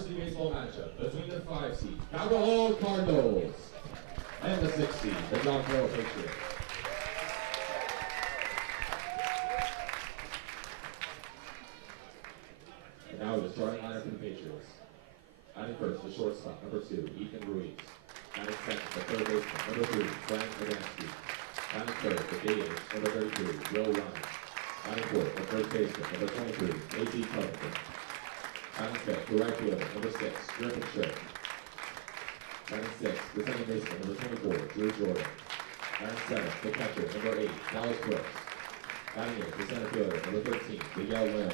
varsity baseball matchup between the 5 seed Carroll Cardinals and the 6 seed, the Carroll Patriots. And now the starting lineup for the Patriots. Batting first, the shortstop, number 2, Ethan Ruiz. Batting second, the third baseman, number 3, Frank Adamski. Batting third, the DH, number 32, Will Ryan. Batting fourth, the first baseman, number 23, A.D. Covington. Batting fifth, the right fielder, number 6, Griffin Schick. Batting sixth, the second baseman, number 24, Drew Jordan. Batting seventh, the catcher, number 8, Dallas Brooks. Batting eighth, the center fielder, number 13, Miguel Leon.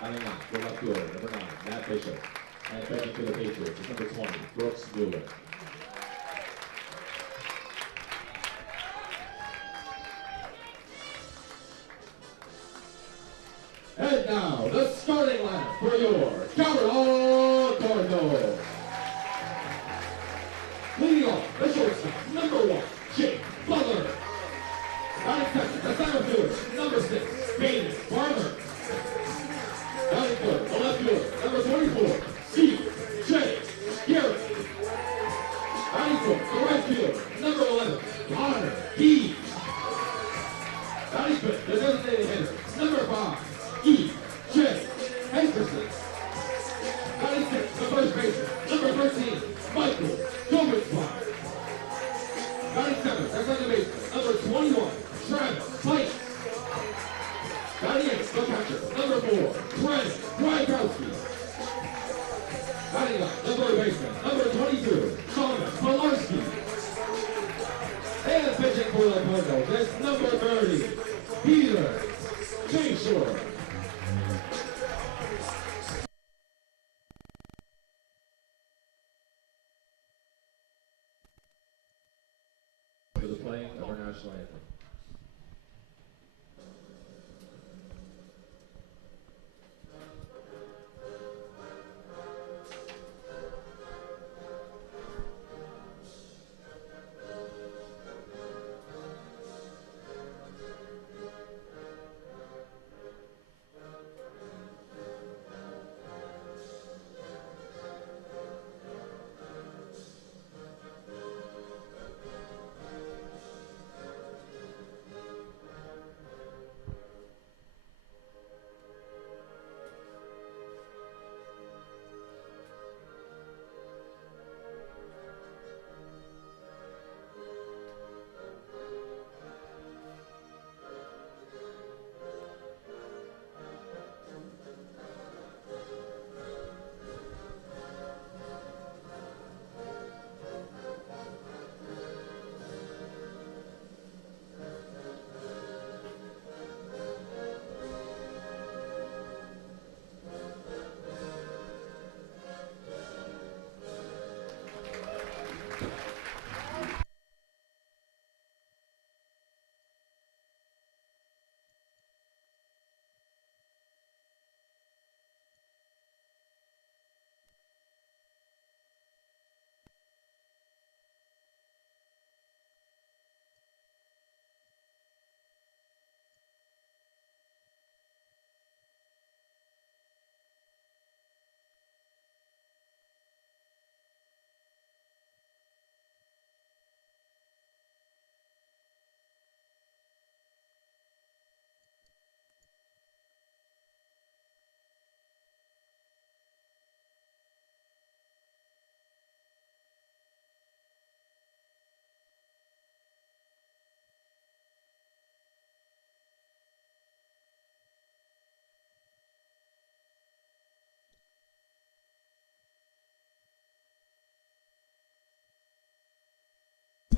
Batting ninth, the left fielder, number 9, Matt Bishop. And batting for the Patriots is number 20, Brooks Mueller. And now, the starting lineup for your Carroll Cardinals. Leading off, the shortstop, number 1, Jake Butler. Batting second, the center fielder, number 6, Baden Farmer. Batting third, the left fielder, number 24, Steve J. Garrett. Batting fourth, the right fielder, number 11, Connor Dees. Batting fifth, the designated hitter, number 5, E. J. Henderson. Batting sixth, the first baseman, number 13, Michael Gomez. Batting seventh, the second baseman, number 21, Travis Pike. Batting eighth, the catcher, number 4, Trent Rykowski. Batting up, the third baseman, number 22, Sean Polarski. And pitching for the Cardinals is number 30, Peter Jayshore. For the playing of our national anthem.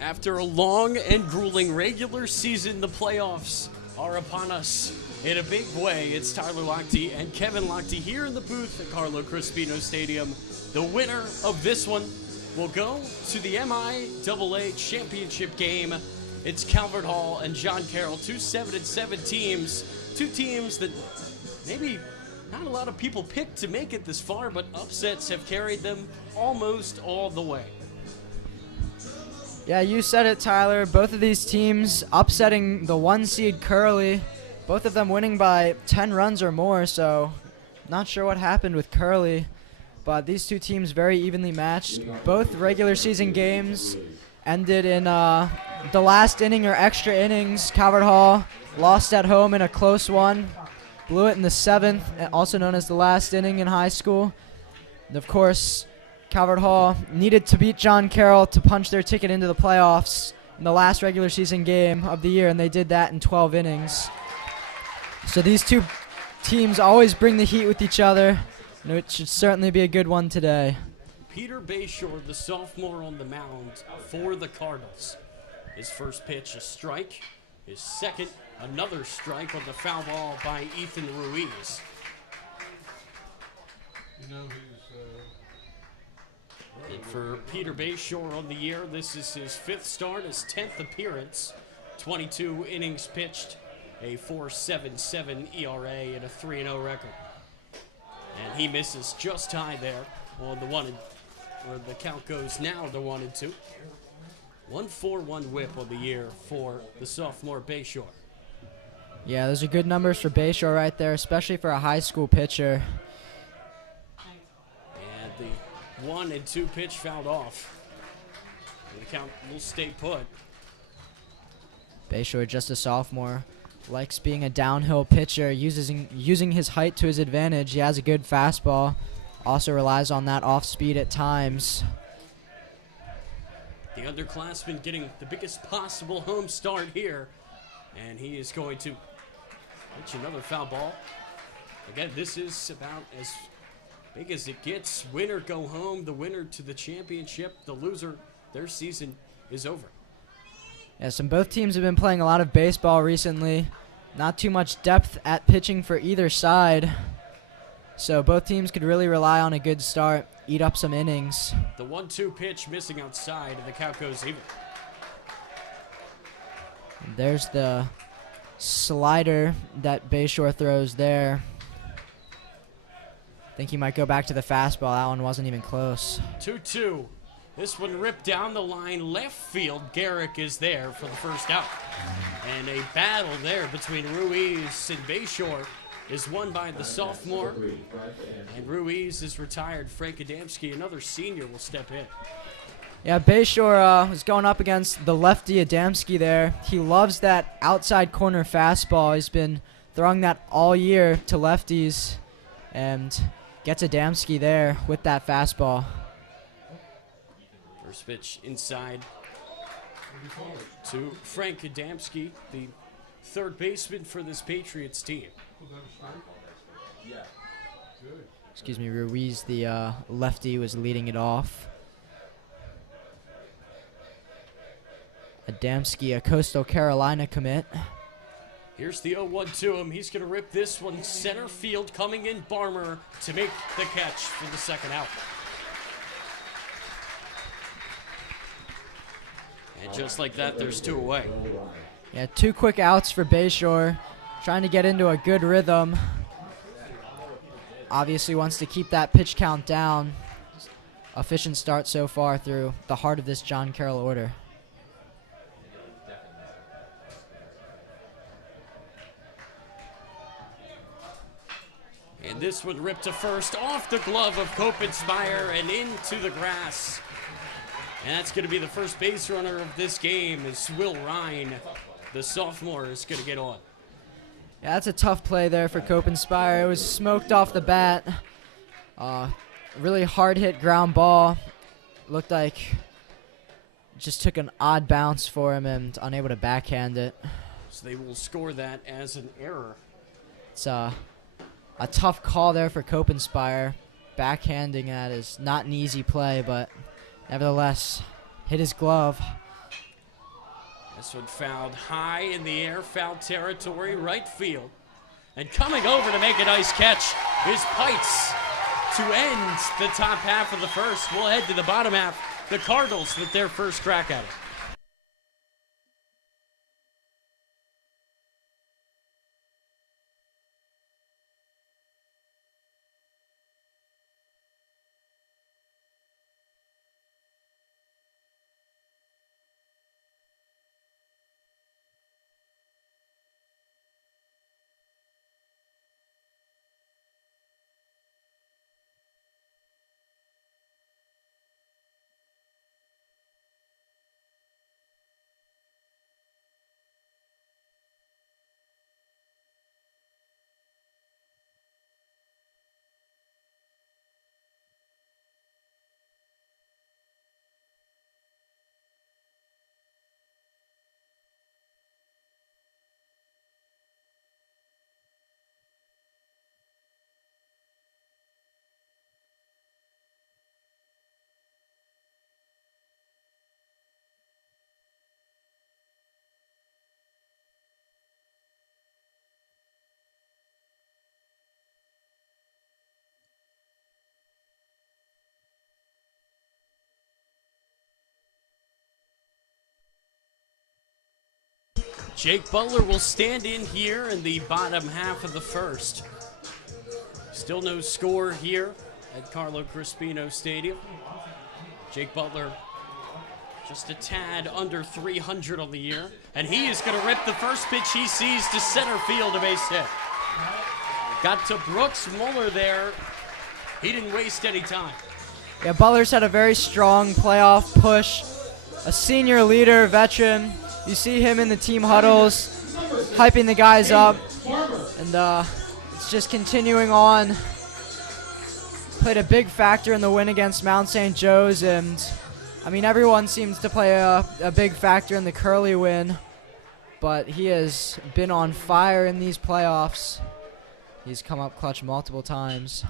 After a long and grueling regular season, the playoffs are upon us in a big way. It's Tyler Lochte and Kevin Lochte here in the booth at Carlo Crispino Stadium. The winner of this one will go to the MIAA championship game. It's Calvert Hall and John Carroll, two 7-7 teams, two teams that maybe not a lot of people picked to make it this far, but upsets have carried them almost all the way. Yeah, you said it, Tyler. Both of these teams upsetting the 1 seed Curly, both of them winning by 10 runs or more, so not sure what happened with Curly. but these two teams very evenly matched. Both regular season games ended in the last inning or extra innings. Calvert Hall lost at home in a close one, blew it in the 7th, also known as the last inning in high school. And of course, Calvert Hall needed to beat John Carroll to punch their ticket into the playoffs in the last regular season game of the year, and they did that in 12 innings. So these two teams always bring the heat with each other, and it should certainly be a good one today. Peter Bayshore, the sophomore on the mound for the Cardinals. His first pitch, a strike. His second, another strike on the foul ball by Ethan Ruiz. And for Peter Bayshore on the year, this is his 5th start, his 10th appearance. 22 innings pitched, a 4.77 ERA, and a 3-0 record. And he misses just high there on the where the count goes now to 1-2. 1.41 whip on the year for the sophomore Bayshore. Yeah, those are good numbers for Bayshore right there, especially for a high school pitcher. And the 1-2 pitch fouled off. And the count will stay put. Bayshore, just a sophomore, likes being a downhill pitcher, using his height to his advantage. He has a good fastball, also relies on that off speed at times. The underclassman getting the biggest possible home start here, and he is going to pitch another foul ball. Again, this is about as big as it gets. Winner go home, the winner to the championship, the loser, their season is over. Yes, and both teams have been playing a lot of baseball recently. Not too much depth at pitching for either side. So both teams could really rely on a good start, eat up some innings. The 1-2 pitch missing outside, and the count goes even. And there's the slider that Bayshore throws there. I think he might go back to the fastball. That one wasn't even close. 2-2. This one ripped down the line left field. Garrick is there for the first out. And a battle there between Ruiz and Bayshore is won by the sophomore. And Ruiz is retired. Frank Adamski, another senior, will step in. Yeah, Bayshore was going up against the lefty Adamski there. He loves that outside corner fastball. He's been throwing that all year to lefties and gets Adamski there with that fastball. First pitch inside to Frank Adamski, the third baseman for this Patriots team. Excuse me, Ruiz, the lefty, was leading it off. Adamski, a Coastal Carolina commit. Here's the 0-1 to him. He's going to rip this one center field, coming in Barmer to make the catch for the second out. And just like that, there's 2 away. Yeah, 2 quick outs for Bayshore, trying to get into a good rhythm. Obviously wants to keep that pitch count down. Efficient start so far through the heart of this John Carroll order. And this one ripped to first, off the glove of Kopenspire and into the grass. And that's going to be the first base runner of this game, as Will Ryan, the sophomore, is going to get on. Yeah, that's a tough play there for Kopenspire. It was smoked off the bat. Really hard hit ground ball. Looked like it just took an odd bounce for him and unable to backhand it. So they will score that as an error. It's a tough call there for Kopenspire. Backhanding that is not an easy play, but nevertheless, hit his glove. This one fouled high in the air, foul territory, right field. And coming over to make a nice catch is Pites to end the top half of the first. We'll head to the bottom half. The Cardinals with their first crack at it. Jake Butler will stand in here in the bottom half of the first. Still no score here at Carlo Crispino Stadium. Jake Butler just a tad under 300 on the year. And he is going to rip the first pitch he sees to center field, a base hit. Got to Brooks Muller there. He didn't waste any time. Yeah, Butler's had a very strong playoff push. A senior leader, veteran. You see him in the team huddles, hyping the guys up. And it's just continuing on. Played a big factor in the win against Mount St. Joe's. And, I mean, everyone seems to play a big factor in the Curly win. But he has been on fire in these playoffs. He's come up clutch multiple times.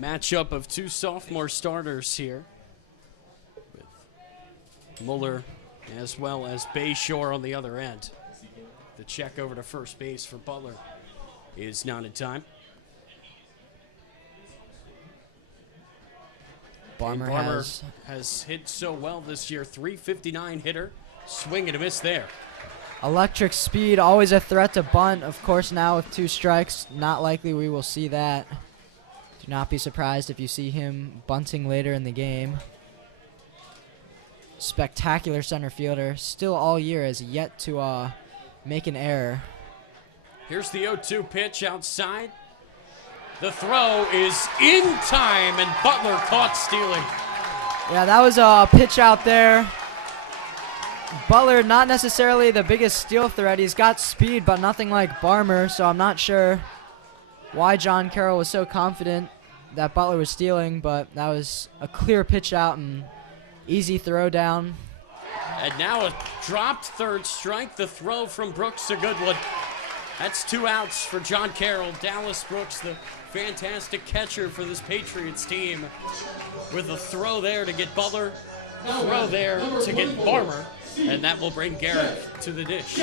Matchup of two sophomore starters here, with Muller as well as Bayshore on the other end. The check over to first base for Butler is not in time. Barmer has hit so well this year. 359 hitter, swing and a miss there. Electric speed, always a threat to bunt. Of course, now with 2 strikes, not likely we will see that. Do not be surprised if you see him bunting later in the game. Spectacular center fielder. Still all year has yet to make an error. Here's the 0-2 pitch outside. The throw is in time, and Butler caught stealing. Yeah, that was a pitch out there. Butler, not necessarily the biggest steal threat. He's got speed, but nothing like Barmer, so I'm not sure why John Carroll was so confident that Butler was stealing, but that was a clear pitch out and easy throw down. And now a dropped third strike. The throw from Brooks, a good one. That's 2 outs for John Carroll. Dallas Brooks, the fantastic catcher for this Patriots team, with a throw there to get Butler, throw there to get Barmer, and that will bring Garrett to the dish.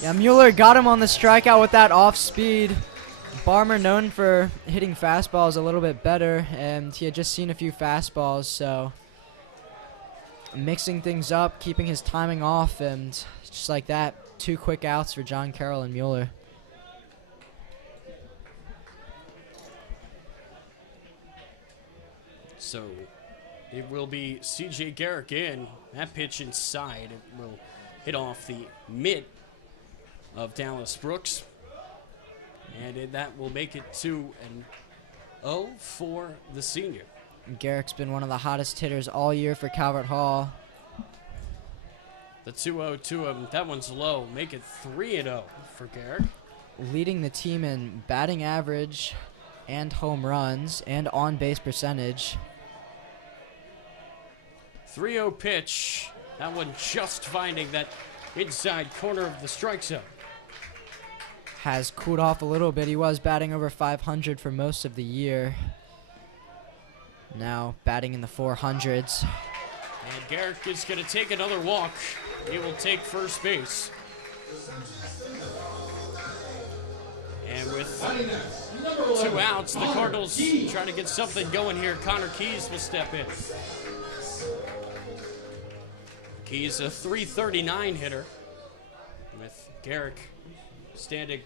Yeah, Mueller got him on the strikeout with that off speed. Barmer known for hitting fastballs a little bit better, and he had just seen a few fastballs, so mixing things up, keeping his timing off, and just like that, 2 quick outs for John Carroll and Mueller. So it will be C.J. Garrick in. That pitch inside. It will hit off the mitt of Dallas Brooks. And that will make it 2-0 for the senior. Garrick's been one of the hottest hitters all year for Calvert Hall. The 2-0 to him. That one's low. Make it 3-0 for Garrick. Leading the team in batting average and home runs and on-base percentage. 3-0 pitch. That one just finding that inside corner of the strike zone. Has cooled off a little bit. He was batting over 500 for most of the year. Now batting in the 400s. And Garrick is going to take another walk. He will take first base. And with 2 outs, the Cardinals trying to get something going here. Connor Keys will step in. Keys a 339 hitter, with Garrick standing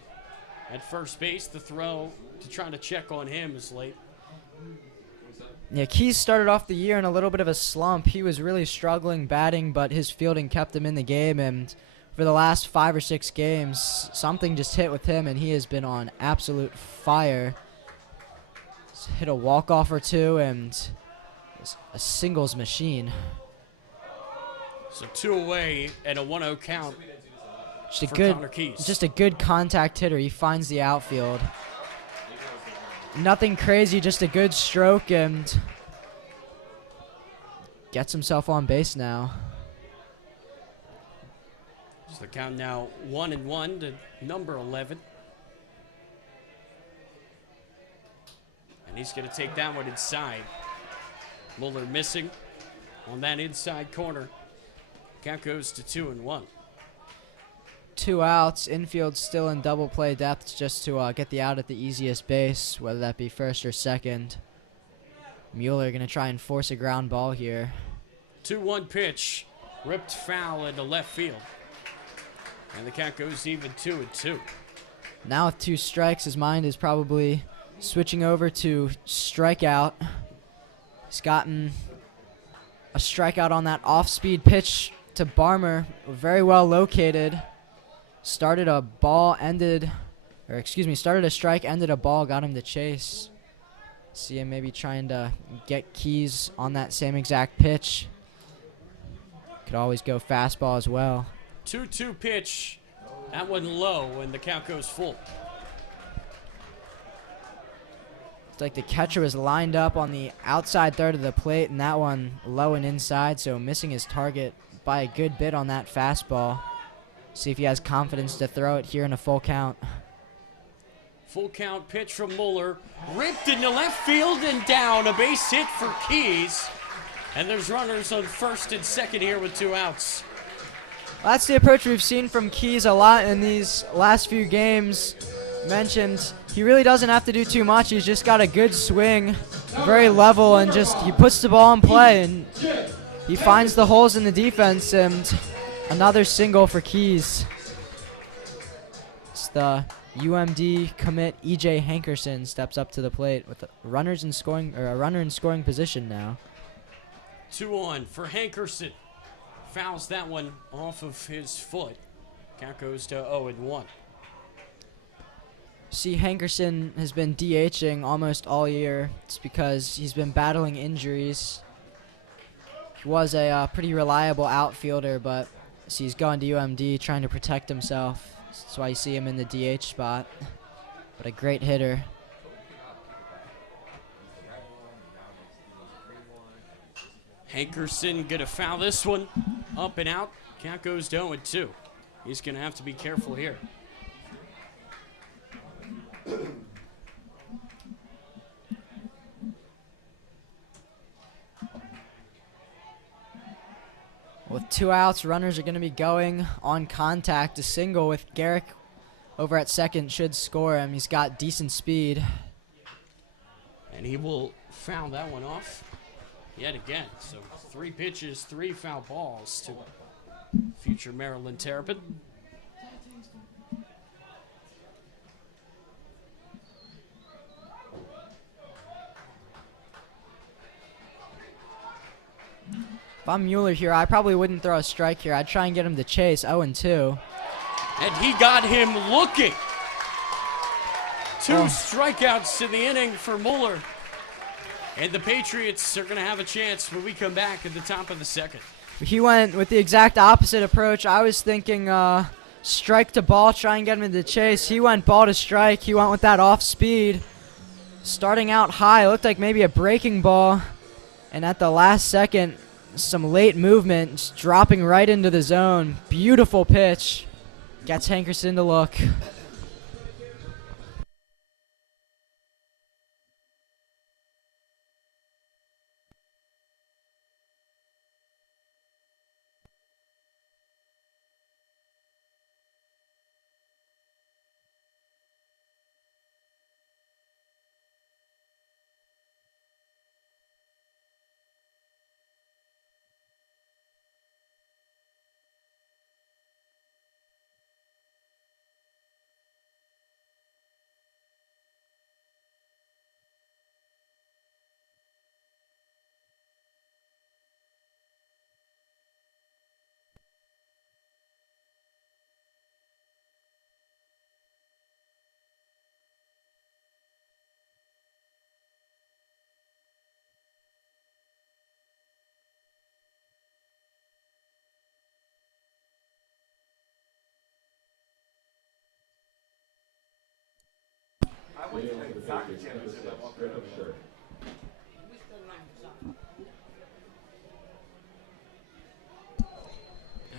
at first base. The throw to try to check on him is late. Yeah, Keys started off the year in a little bit of a slump. He was really struggling batting, but his fielding kept him in the game. And for the last 5 or 6 games, something just hit with him, and he has been on absolute fire. He's hit a walk-off or 2, and a singles machine. So 2 away and a 1-0 count. Just a good contact hitter. He finds the outfield. Nothing crazy, just a good stroke, and gets himself on base now. So the count now 1-1 to number 11. And he's going to take that one inside. Muller missing on that inside corner. Count goes to 2-1. 2 outs, infield still in double play depth just to get the out at the easiest base, whether that be first or second. Mueller going to try and force a ground ball here. 2-1 pitch. Ripped foul into left field. And the count goes even 2-2. Now with 2 strikes, his mind is probably switching over to strikeout. He's gotten a strikeout on that off-speed pitch to Barmer. Very well located. Started a strike, ended a ball, got him to chase. See him maybe trying to get Keys on that same exact pitch. Could always go fastball as well. 2-2 pitch. That one low, and the count goes full. It's like the catcher was lined up on the outside third of the plate, and that one low and inside, so missing his target by a good bit on that fastball. See if he has confidence to throw it here in a full count. Full count pitch from Mueller. Ripped into left field and down. A base hit for Keys. And there's runners on first and second here with 2 outs. That's the approach we've seen from Keys a lot in these last few games. Mentioned, he really doesn't have to do too much. He's just got a good swing, very level, and just he puts the ball in play, and he finds the holes in the defense, and another single for Keys. It's the UMD commit EJ Hankerson steps up to the plate with runners in scoring, or a runner in scoring position now. 2-1 for Hankerson. Fouls that one off of his foot. Count goes to 0-1. See, Hankerson has been DHing almost all year. It's because he's been battling injuries. He was a pretty reliable outfielder, but see, he's going to UMD trying to protect himself. That's why you see him in the DH spot. But a great hitter. Hankerson gonna foul this one. Up and out. Count goes to 0-2. He's gonna have to be careful here. With 2 outs, runners are going to be going on contact. A single with Garrick over at second should score him. He's got decent speed. And he will foul that one off yet again. So 3 pitches, 3 foul balls to future Maryland Terrapin. If I'm Mueller here, I probably wouldn't throw a strike here. I'd try and get him to chase 0-2. And he got him looking. 2 strikeouts to the inning for Mueller. And the Patriots are going to have a chance when we come back at the top of the second. He went with the exact opposite approach. I was thinking strike to ball, try and get him into chase. He went ball to strike. He went with that off speed. Starting out high, looked like maybe a breaking ball. And at the last second, some late movement, just dropping right into the zone. Beautiful pitch. Gets Hankerson to look.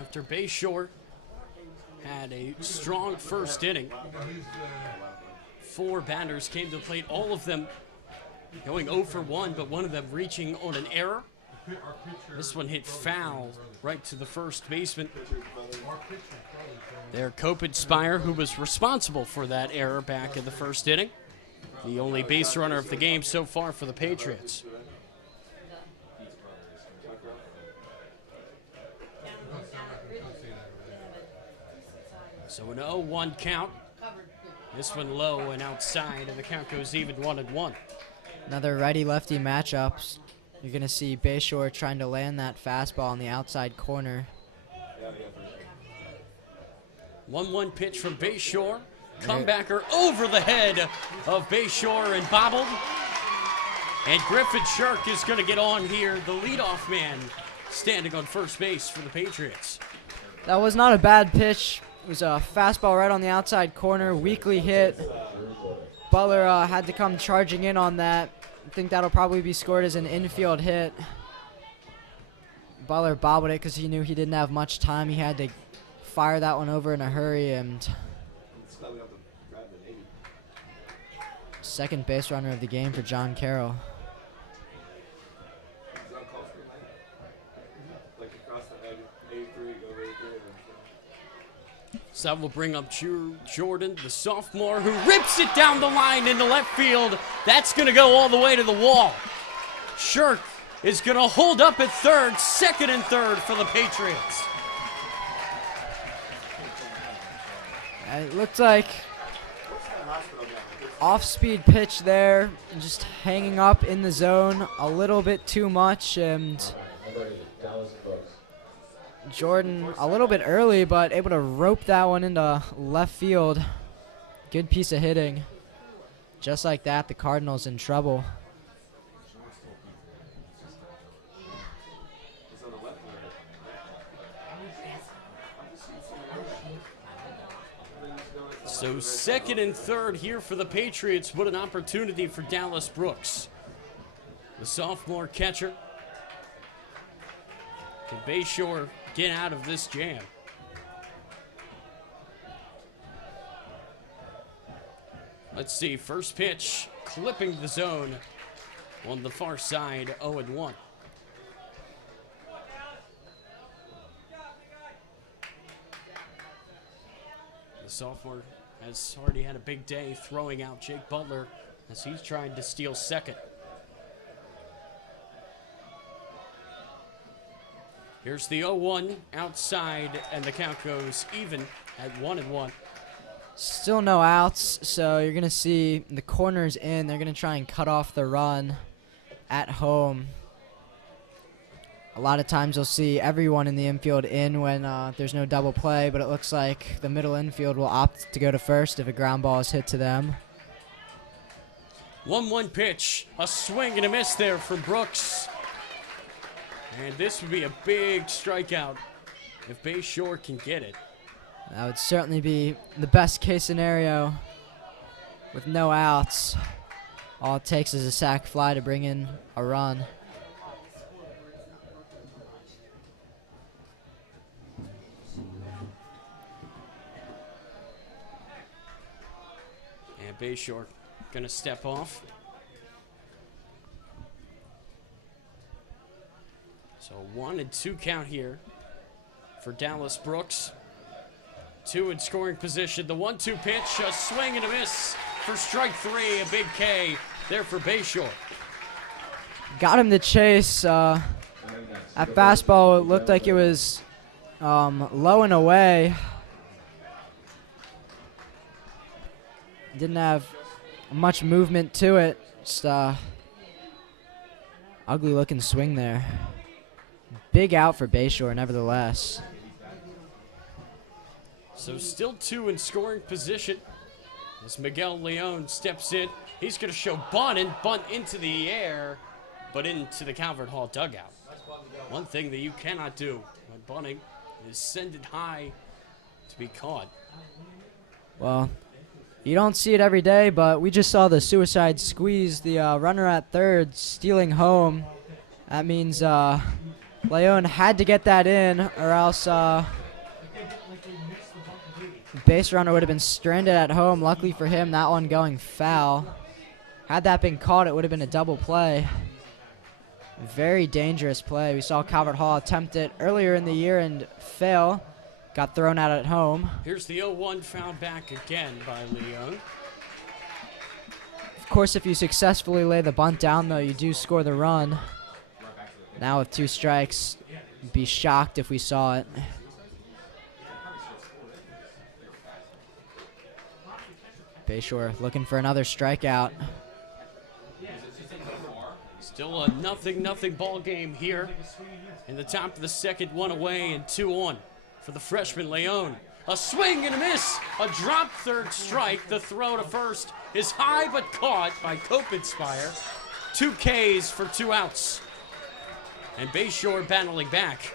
After Bayshore had a strong first inning, 4 batters came to the plate, all of them going 0 for 1, but one of them reaching on an error. This one hit foul right to the first baseman. There, Copenspire, who was responsible for that error back in the first inning. The only base runner of the game so far for the Patriots. So an 0-1 count. This one low and outside, and the count goes even 1-1. Another righty-lefty matchups. You're going to see Bayshore trying to land that fastball on the outside corner. 1-1 pitch from Bayshore. Comebacker over the head of Bayshore and bobbled. And Griffin Shirk is going to get on here, the leadoff man, standing on first base for the Patriots. That was not a bad pitch. It was a fastball right on the outside corner, weakly hit. Butler had to come charging in on that. I think that'll probably be scored as an infield hit. Butler bobbled it because he knew he didn't have much time. He had to fire that one over in a hurry, and second base runner of the game for John Carroll. So that will bring up Jordan, the sophomore, who rips it down the line into left field. That's going to go all the way to the wall. Shirk is going to hold up at third, second and third for the Patriots. It looked like off-speed pitch there, just hanging up in the zone a little bit too much, and Jordan a little bit early, but able to rope that one into left field. Good piece of hitting. Just like that, the Cardinals in trouble. So second and third here for the Patriots. What an opportunity for Dallas Brooks. The sophomore catcher. Can Bayshore get out of this jam? Let's see, first pitch clipping the zone on the far side, 0-1. The sophomore has already had a big day throwing out Jake Butler as he's trying to steal second. Here's the 0-1 outside, and the count goes even at 1-1. Still no outs, so you're going to see the corners in. They're going to try and cut off the run at home. A lot of times you'll see everyone in the infield in when there's no double play, but it looks like the middle infield will opt to go to first if a ground ball is hit to them. 1-1 pitch, a swing and a miss there from Brooks. And this would be a big strikeout if Bayshore can get it. That would certainly be the best case scenario with no outs. All it takes is a sac fly to bring in a run. And Bayshore gonna step off. So 1-2 count here for Dallas Brooks. 2 in scoring position. The 1-2 pitch, a swing and a miss for strike 3. A big K there for Bayshore. Got him to chase. At fastball, it looked like it was low and away. Didn't have much movement to it. Just ugly looking swing there. Big out for Bayshore, nevertheless. So still 2 in scoring position as Miguel Leon steps in. He's going to show bunt and bunt into the air, but into the Calvert Hall dugout. One thing that you cannot do when bunting is send it high to be caught. Well, you don't see it every day, but we just saw the suicide squeeze, the runner at third stealing home. That means Leon had to get that in, or else base runner would have been stranded at home. Luckily for him, that one going foul. Had that been caught, it would have been a double play. Very dangerous play. We saw Calvert Hall attempt it earlier in the year and fail. Got thrown out at home. Here's the 0-1 found back again by Leon. Of course, if you successfully lay the bunt down, though, you do score the run. Now with 2 strikes, be shocked if we saw it. Bayshore looking for another strikeout. Still a 0-0 ball game here. In the top of the second, 1 away and 2 on for the freshman Leon. A swing and a miss. A drop third strike. The throw to first is high but caught by Copenspire. 2 Ks for 2 outs. And Bayshore battling back.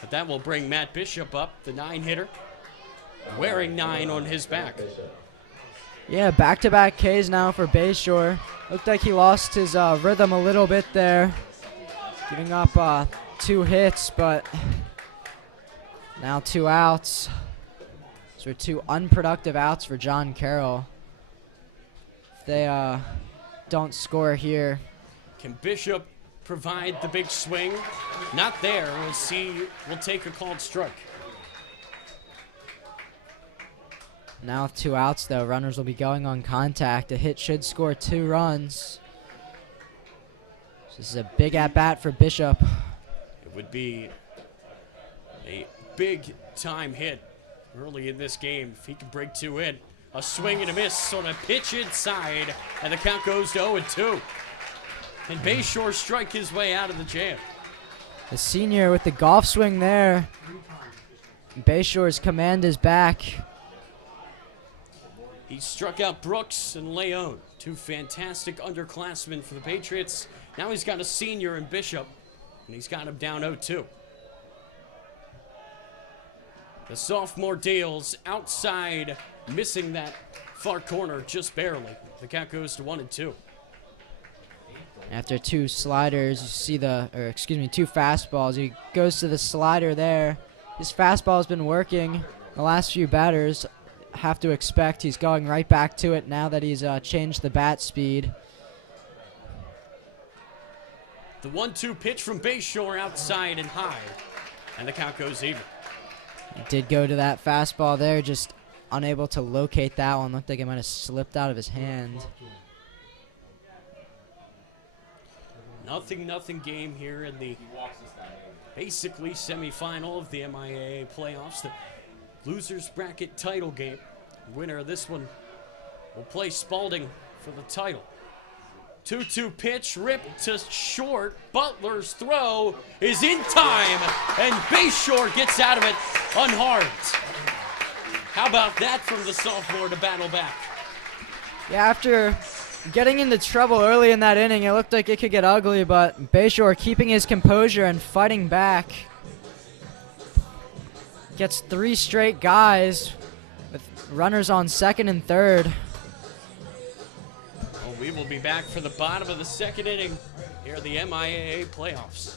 But that will bring Matt Bishop up, the 9-hitter, wearing 9 on his back. Yeah, back-to-back Ks now for Bayshore. Looked like he lost his rhythm a little bit there, giving up 2 hits, but now 2 outs. Those are 2 unproductive outs for John Carroll. If they don't score here. Can Bishop provide the big swing? Not there, as he will take a called strike. Now with 2 outs, though, runners will be going on contact. A hit should score 2 runs. This is a big at-bat for Bishop. It would be a big-time hit early in this game if he can break 2 in. A swing and a miss on a pitch inside, and the count goes to 0-2. And Bayshore strike his way out of the jam. The senior with the golf swing there. Bayshore's command is back. He struck out Brooks and Leon, 2 fantastic underclassmen for the Patriots. Now he's got a senior in Bishop, and he's got him down 0-2. The sophomore deals outside, missing that far corner just barely. The count goes to 1-2. After 2 sliders, you see 2 fastballs. He goes to the slider there. His fastball has been working the last few batters. Have to expect he's going right back to it now that he's changed the bat speed. The 1-2 pitch from Bayshore outside and high, and the count goes even. He did go to that fastball there, just unable to locate that one. Looked like it might have slipped out of his hand. 0-0 game here in the basically semifinal of the MIAA playoffs. The losers bracket title game. The winner of this one will play Spalding for the title. 2-2 pitch, ripped to short. Butler's throw is in time, and Bayshore gets out of it unharmed. How about that from the sophomore to battle back? Yeah, after getting into trouble early in that inning, it looked like it could get ugly, but Bayshore keeping his composure and fighting back. Gets 3 straight guys with runners on second and third. Well, we will be back for the bottom of the second inning here at the MIAA playoffs.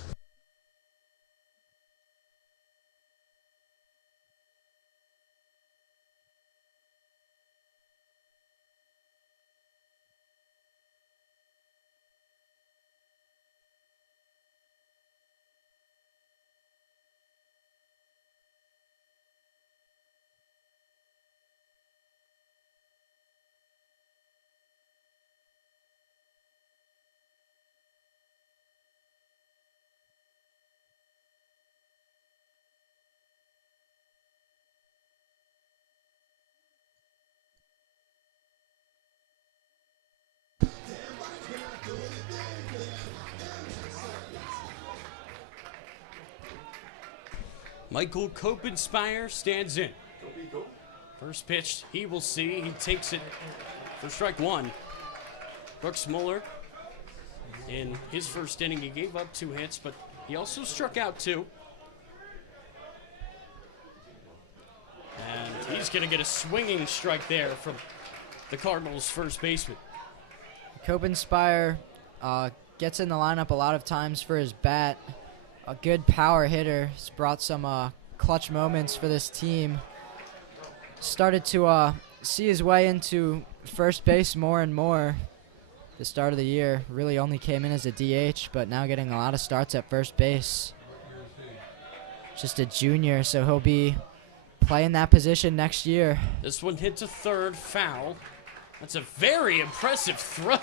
Michael Copenspire stands in. First pitch he will see. He takes it for strike 1. Brooks Muller, in his first inning, he gave up 2 hits, but he also struck out 2. And he's going to get a swinging strike there from the Cardinals' first baseman. Copenspire gets in the lineup a lot of times for his bat. A good power hitter. He's brought some clutch moments for this team. Started to see his way into first base more and more. The start of the year really only came in as a DH, but now getting a lot of starts at first base. Just a junior, so he'll be playing that position next year. This one hit to third, foul. That's a very impressive throw.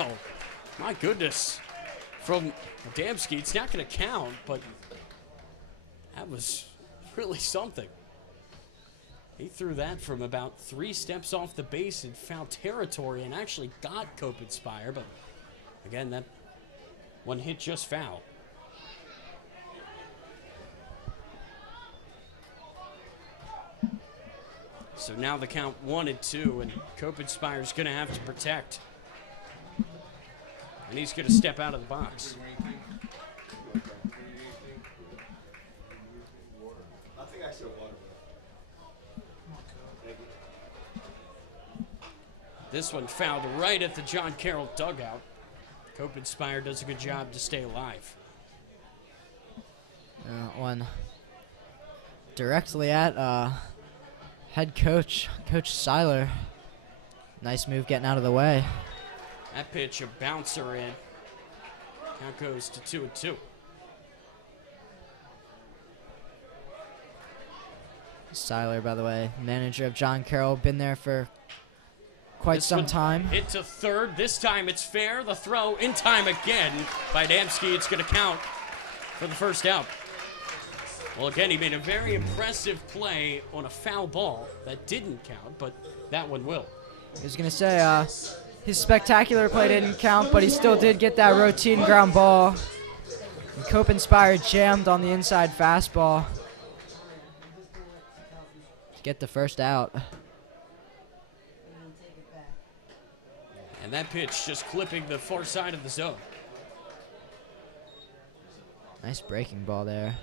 My goodness. From Adamski, it's not going to count, but that was really something. He threw that from about 3 steps off the base in foul territory and actually got Copenspire, but again, that one hit just foul. So now the count 1-2, and Copenspire's going to have to protect. And he's going to step out of the box. I think I said water. This one fouled right at the John Carroll dugout. Copenspire does a good job to stay alive. One directly at head coach, Coach Seiler. Nice move getting out of the way. That pitch, a bouncer in. Count goes to 2-2. Seiler, by the way, manager of John Carroll, been there for quite This some one time. Hit to third. This time it's fair. The throw in time again by Adamski. It's going to count for the first out. Well, again, he made a very impressive play on a foul ball that didn't count, but that one will. I was going to say, his spectacular play didn't count, but he still did get that routine ground ball. And Copenspire jammed on the inside fastball to get the first out. And that pitch just clipping the far side of the zone. Nice breaking ball there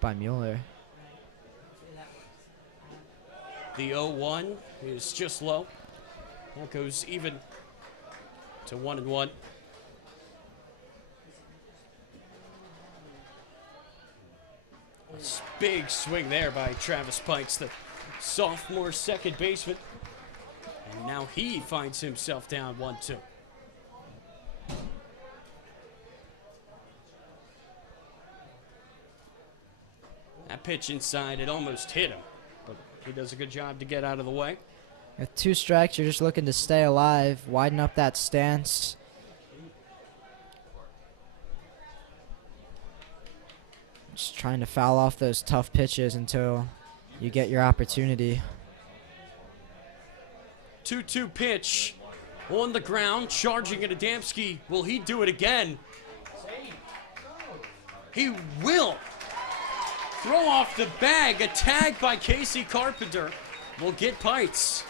by Mueller. The 0-1 is just low. That goes even to 1-1. A big swing there by Travis Pikes, the sophomore second baseman. And now he finds himself down 1-2. That pitch inside, it almost hit him, but he does a good job to get out of the way. With 2 strikes, you're just looking to stay alive, widen up that stance. Just trying to foul off those tough pitches until you get your opportunity. 2-2 pitch on the ground, charging at Adamski. Will he do it again? He will. Throw off the bag, a tag by Casey Carpenter will get Pites.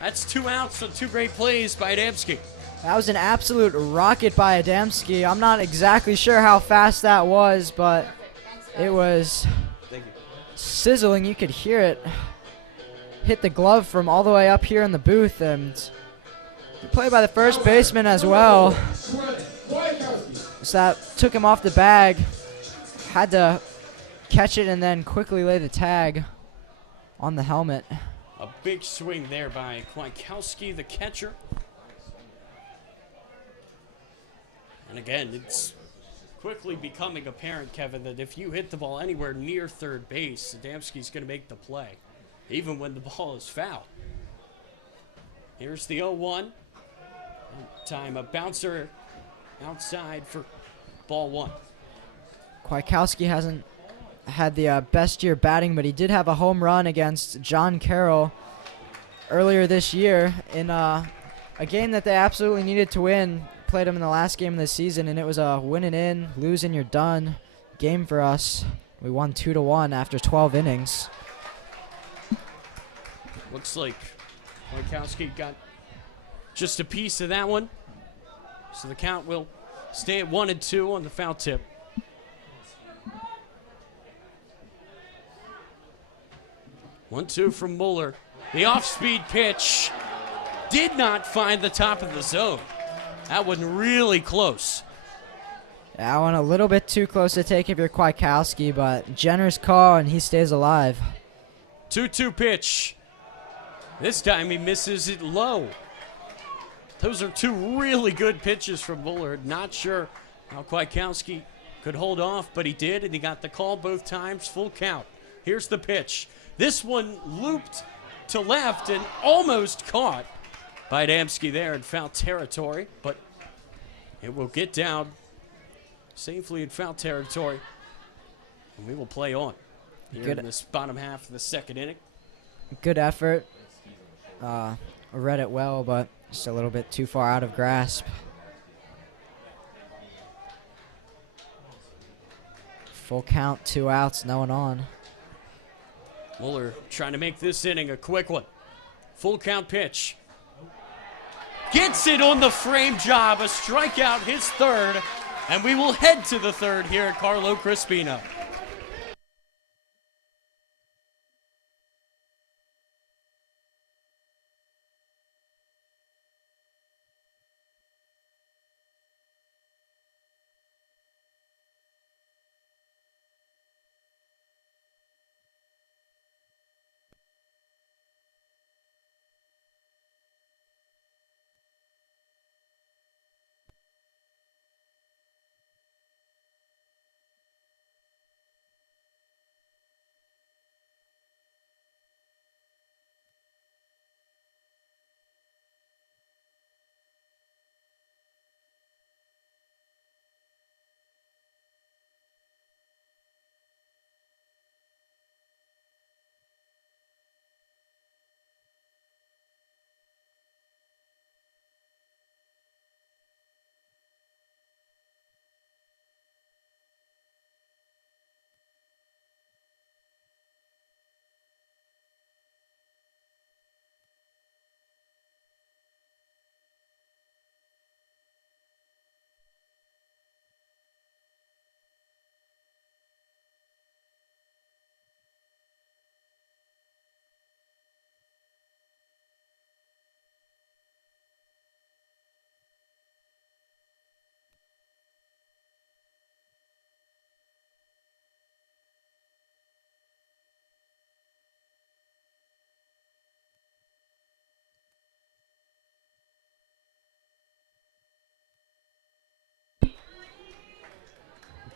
That's 2 outs on 2 great plays by Adamski. That was an absolute rocket by Adamski. I'm not exactly sure how fast that was, but it was sizzling. You could hear it hit the glove from all the way up here in the booth, and play by the first baseman as well. So that took him off the bag. Had to catch it and then quickly lay the tag on the helmet. A big swing there by Kwiatkowski, the catcher. And again, it's quickly becoming apparent, Kevin, that if you hit the ball anywhere near third base, Adamski's going to make the play, even when the ball is foul. Here's the 0-1. Time a bouncer outside for ball 1. Kwiatkowski hasn't had the best year batting, but he did have a home run against John Carroll earlier this year in a game that they absolutely needed to win. Played him in the last game of the season, and it was a win and in, lose and you're done game for us. We won 2-1 after 12 innings. Looks like Kwiatkowski got just a piece of that one. So the count will stay at 1-2 on the foul tip. One-two from Mueller. The off-speed pitch did not find the top of the zone. That one really close. That one a little bit too close to take if you're Kwiatkowski, but generous call, and he stays alive. 2-2 pitch. This time he misses it low. Those are 2 really good pitches from Mueller. Not sure how Kwiatkowski could hold off, but he did, and he got the call both times. Full count. Here's the pitch. This one looped to left and almost caught by Adamski there in foul territory, but it will get down safely in foul territory, and we will play on here in this bottom half of the second inning. good effort. Read it well, but just a little bit too far out of grasp. Full count, 2 outs, no one on. Mueller trying to make this inning a quick one. Full count pitch. Gets it on the frame job, a strikeout, his third, and we will head to the third here at Carlo Crispino.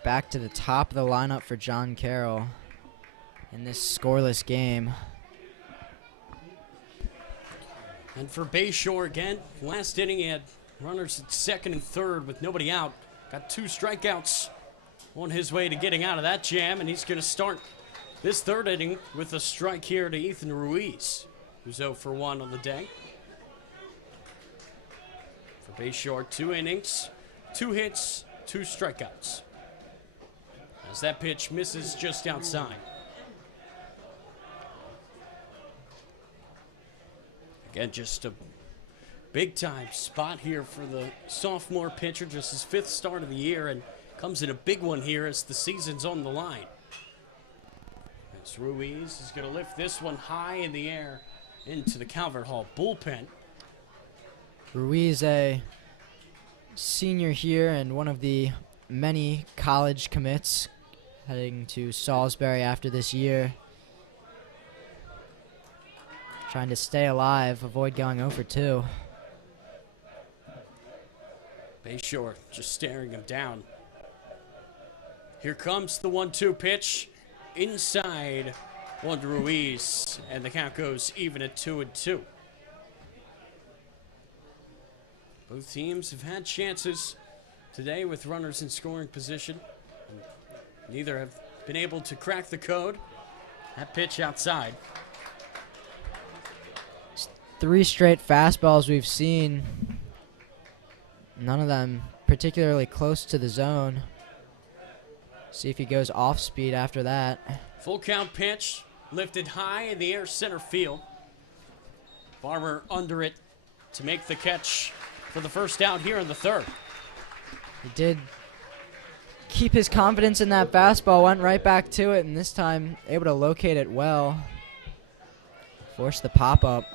Back to the top of the lineup for John Carroll in this scoreless game. And for Bayshore again, last inning he had runners at second and third with nobody out. Got 2 strikeouts on his way to getting out of that jam, and he's going to start this third inning with a strike here to Ethan Ruiz, who's 0 for 1 on the day. For Bayshore, 2 innings, 2 hits, 2 strikeouts. As that pitch misses just outside. Again, just a big-time spot here for the sophomore pitcher, just his 5th start of the year, and comes in a big one here as the season's on the line. As Ruiz is going to lift this one high in the air into the Calvert Hall bullpen. Ruiz, a senior here and one of the many college commits heading to Salisbury after this year. Trying to stay alive, avoid going 0 for 2. Bayshore just staring him down. Here comes the 1-2 pitch. Inside one to Ruiz, and the count goes even at 2-2. Both teams have had chances today with runners in scoring position. Neither have been able to crack the code. That pitch outside. 3 straight fastballs we've seen. None of them particularly close to the zone. See if he goes off speed after that. Full count pitch, lifted high in the air center field. Farmer under it to make the catch for the first out here in the third. He did keep his confidence in that fastball, went right back to it, and this time able to locate it well. Forced the pop-up.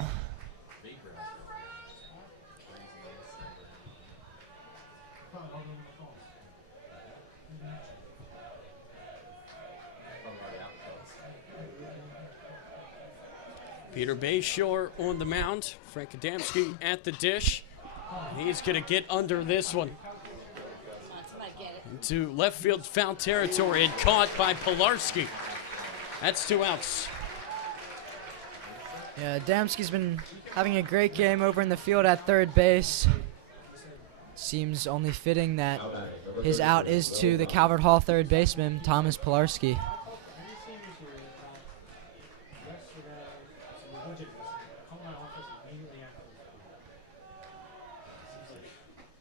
Peter Bayshore on the mound. Frank Adamski at the dish. He's going to get under this one. Into left field foul territory and caught by Pilarski. That's 2 outs. Yeah, Adamski's been having a great game over in the field at third base. Seems only fitting that his out is to the Calvert Hall third baseman, Thomas Pilarski.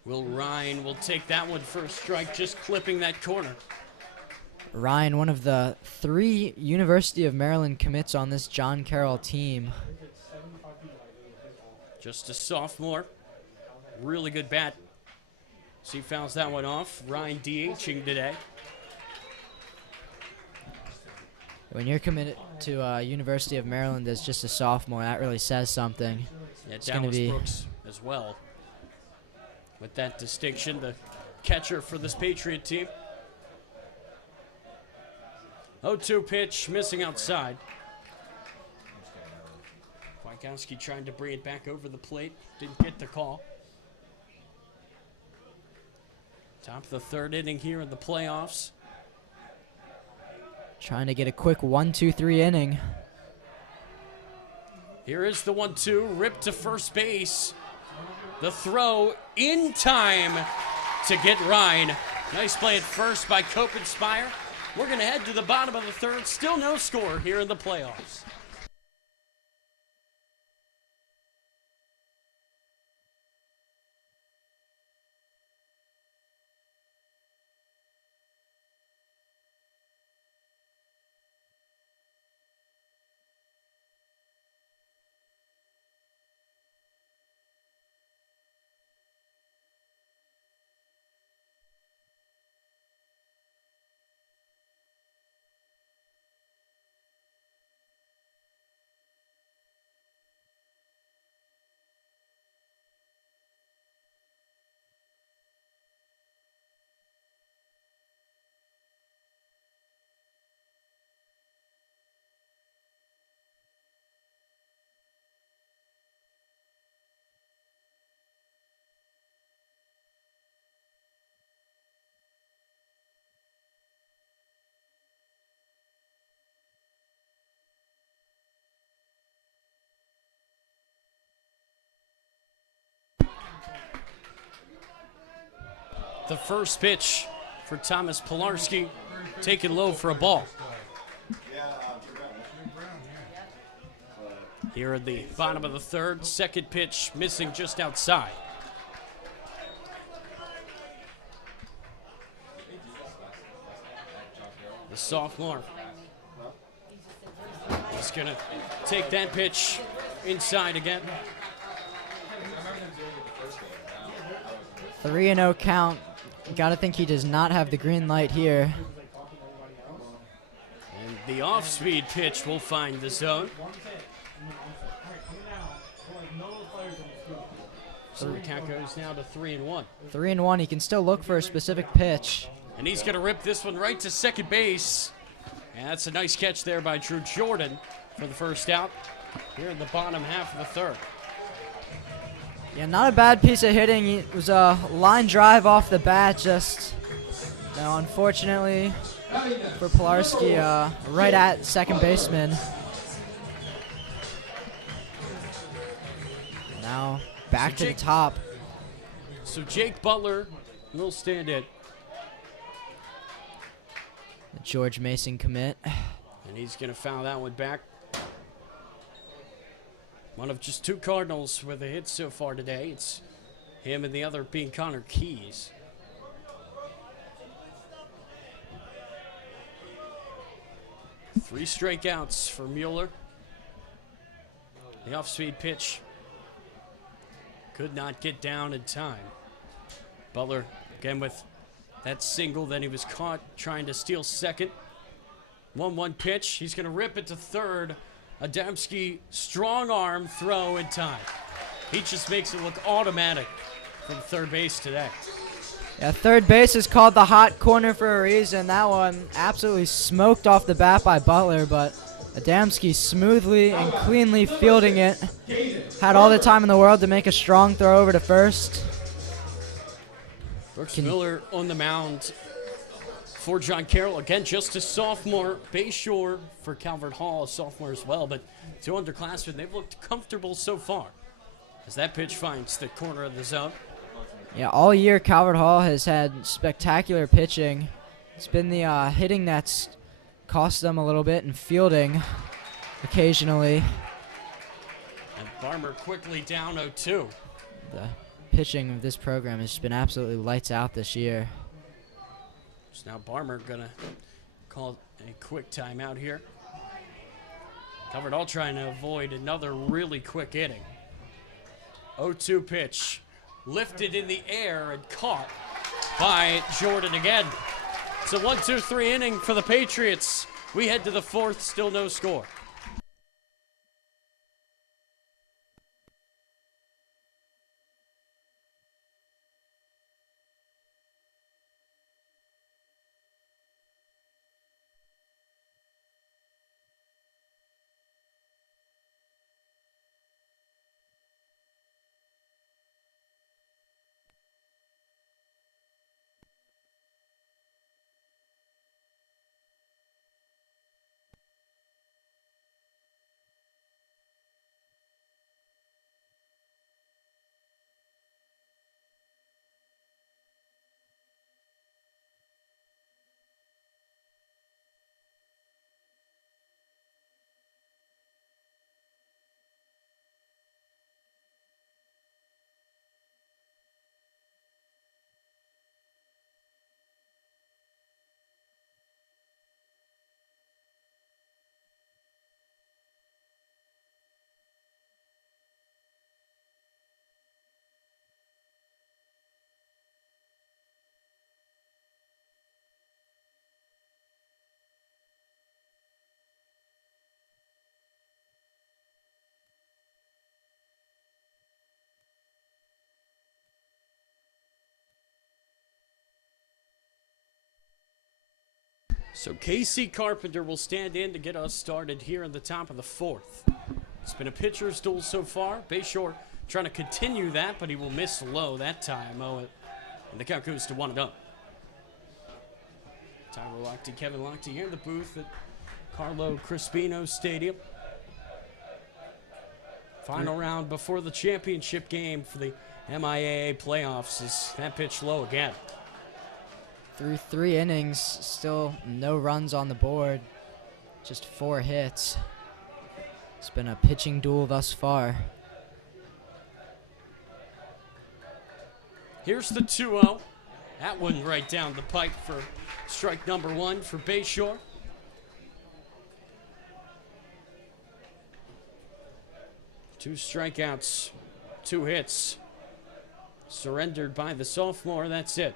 Will Ryan will take that one for a strike, just clipping that corner. Ryan, one of the 3 University of Maryland commits on this John Carroll team. Just a sophomore. Really good bat. So he fouls that one off. Ryan DHing today. When you're committed to University of Maryland as just a sophomore, that really says something. Yeah, It's gonna Dallas be Brooks as well. With that distinction, the catcher for this Patriot team. 0-2 pitch, missing outside. Kwiatkowski trying to bring it back over the plate. Didn't get the call. Top of the 3rd inning here in the playoffs. Trying to get a quick 1-2-3 inning. Here is the 1-2, ripped to first base. The throw in time to get Ryan. Nice play at first by Copenspire. We're going to head to the bottom of the 3rd. Still no score here in the playoffs. The first pitch for Thomas Pilarski, taken low for a ball. Here at the bottom of the 3rd, second pitch missing just outside. The sophomore is going to take that pitch inside again. 3-0 count. Gotta think he does not have the green light here. And the off-speed pitch will find the zone. So the count goes now to 3-1. 3-1, he can still look for a specific pitch. And he's going to rip this one right to second base. And that's a nice catch there by Drew Jordan for the first out here in the bottom half of the 3rd. Yeah, not a bad piece of hitting. It was a line drive off the bat, just, unfortunately for Pilarski, right at second baseman. Now back to the top. So Jake Butler will stand in. The George Mason commit. And he's going to foul that one back. One of just 2 Cardinals with a hit so far today. It's him and the other being Connor Keys. Three strikeouts for Mueller. The off-speed pitch could not get down in time. Butler again with that single. Then he was caught trying to steal second. 1-1 pitch. He's going to rip it to third. Adamski, strong arm throw in time. He just makes it look automatic from third base today. Yeah, third base is called the hot corner for a reason. That one absolutely smoked off the bat by Butler, but Adamski smoothly and cleanly fielding it. Had all the time in the world to make a strong throw over to first. Brooks Miller on the mound for John Carroll. Again, just a sophomore. Bayshore for Calvert Hall, a sophomore as well. But 2 underclassmen, they've looked comfortable so far as that pitch finds the corner of the zone. Yeah, all year Calvert Hall has had spectacular pitching. It's been the hitting that's cost them a little bit and fielding occasionally. And Farmer quickly down 0-2. The pitching of this program has just been absolutely lights out this year. So now Barmer gonna call a quick timeout here. Coverdall trying to avoid another really quick inning. 0-2 pitch. Lifted in the air and caught by Jordan again. It's a 1-2-3 inning for the Patriots. We head to the fourth, still no score. So Casey Carpenter will stand in to get us started here in the top of the fourth. It's been a pitcher's duel so far. Bayshore trying to continue that, but he will miss low that time. And the count goes to 1-0. Tyler Lochte, Kevin Lochte here in the booth at Carlo Crispino Stadium. Final round before the championship game for the MIAA playoffs is that pitch low again. Through 3 innings, still no runs on the board, just 4 hits. It's been a pitching duel thus far. Here's the 2-0. That one right down the pipe for strike number 1 for Bayshore. Two strikeouts, 2 hits. Surrendered by the sophomore, that's it.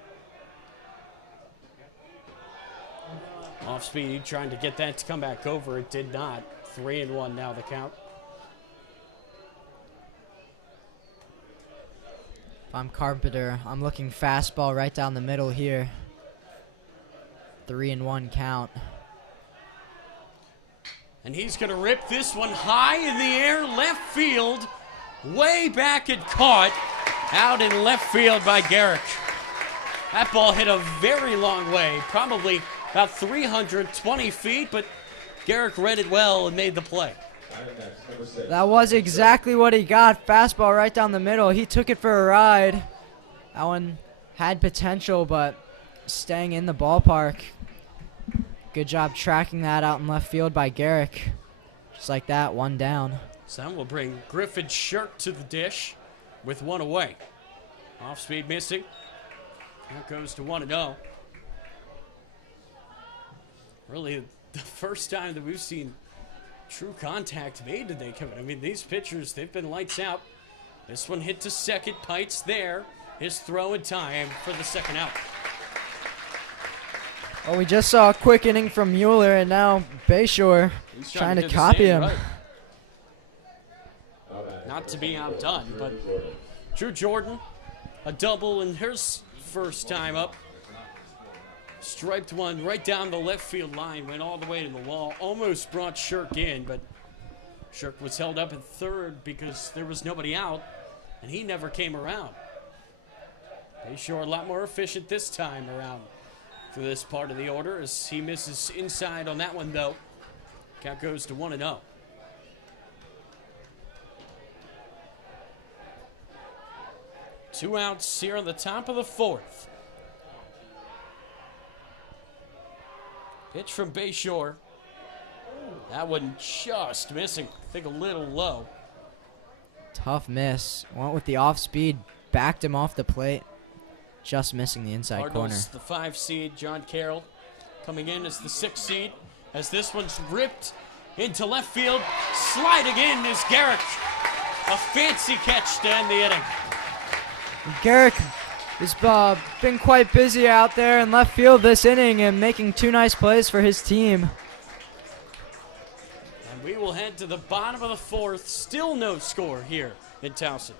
Off speed, trying to get that to come back over. It did not. 3-1 now the count. If I'm Carpenter, I'm looking fastball right down the middle here. 3-1 count. And he's going to rip this one high in the air, left field, way back and caught out in left field by Garrick. That ball hit a very long way, probably about 320 feet, but Garrick read it well and made the play. That was exactly what he got. Fastball right down the middle. He took it for a ride. That one had potential, but staying in the ballpark. Good job tracking that out in left field by Garrick. Just like that, 1 down. So that will bring Griffin Shirk to the dish with 1 away. Off speed missing. That goes to 1-0. Really, the first time that we've seen true contact made today, Kevin. I mean, these pitchers, they've been lights out. This one hit to second. Pites there. His throw in time for the second out. Well, we just saw a quick inning from Mueller, and now Bayshore trying to copy him. Right. Not to be outdone, but Drew Jordan, a double in his first time up. Striped one right down the left field line, went all the way to the wall, almost brought Shirk in, but Shirk was held up at third because there was nobody out, and he never came around. Bayshore a lot more efficient this time around for this part of the order as he misses inside on that one, though. Count goes to 1-0. Two outs here on the top of the fourth. Pitch from Bayshore. That one just missing. I think a little low. Tough miss. Went with the off speed backed him off the plate, just missing the inside corner. Cardinals, the 5 seed, John Carroll, coming in as the 6 seed, as this one's ripped into left field. Sliding in is Garrick. A fancy catch to end the inning. Garrick has been quite busy out there in left field this inning and making 2 nice plays for his team. And we will head to the bottom of the 4th. Still no score here in Towson.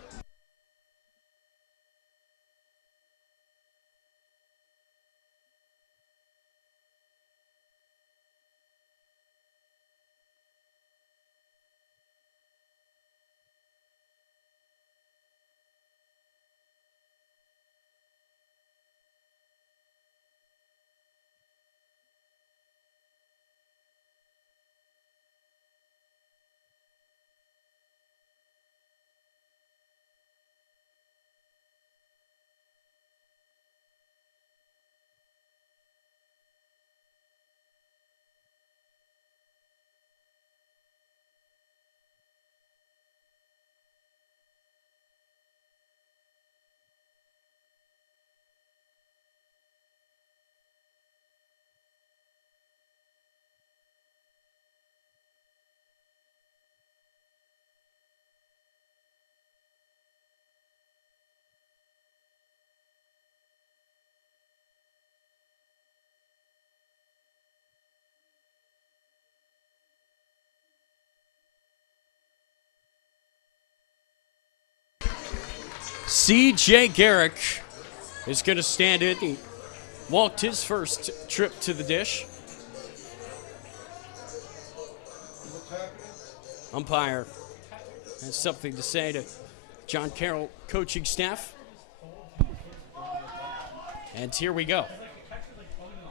C.J. Garrick is going to stand in. He walked his first trip to the dish. Umpire has something to say to John Carroll coaching staff. And here we go.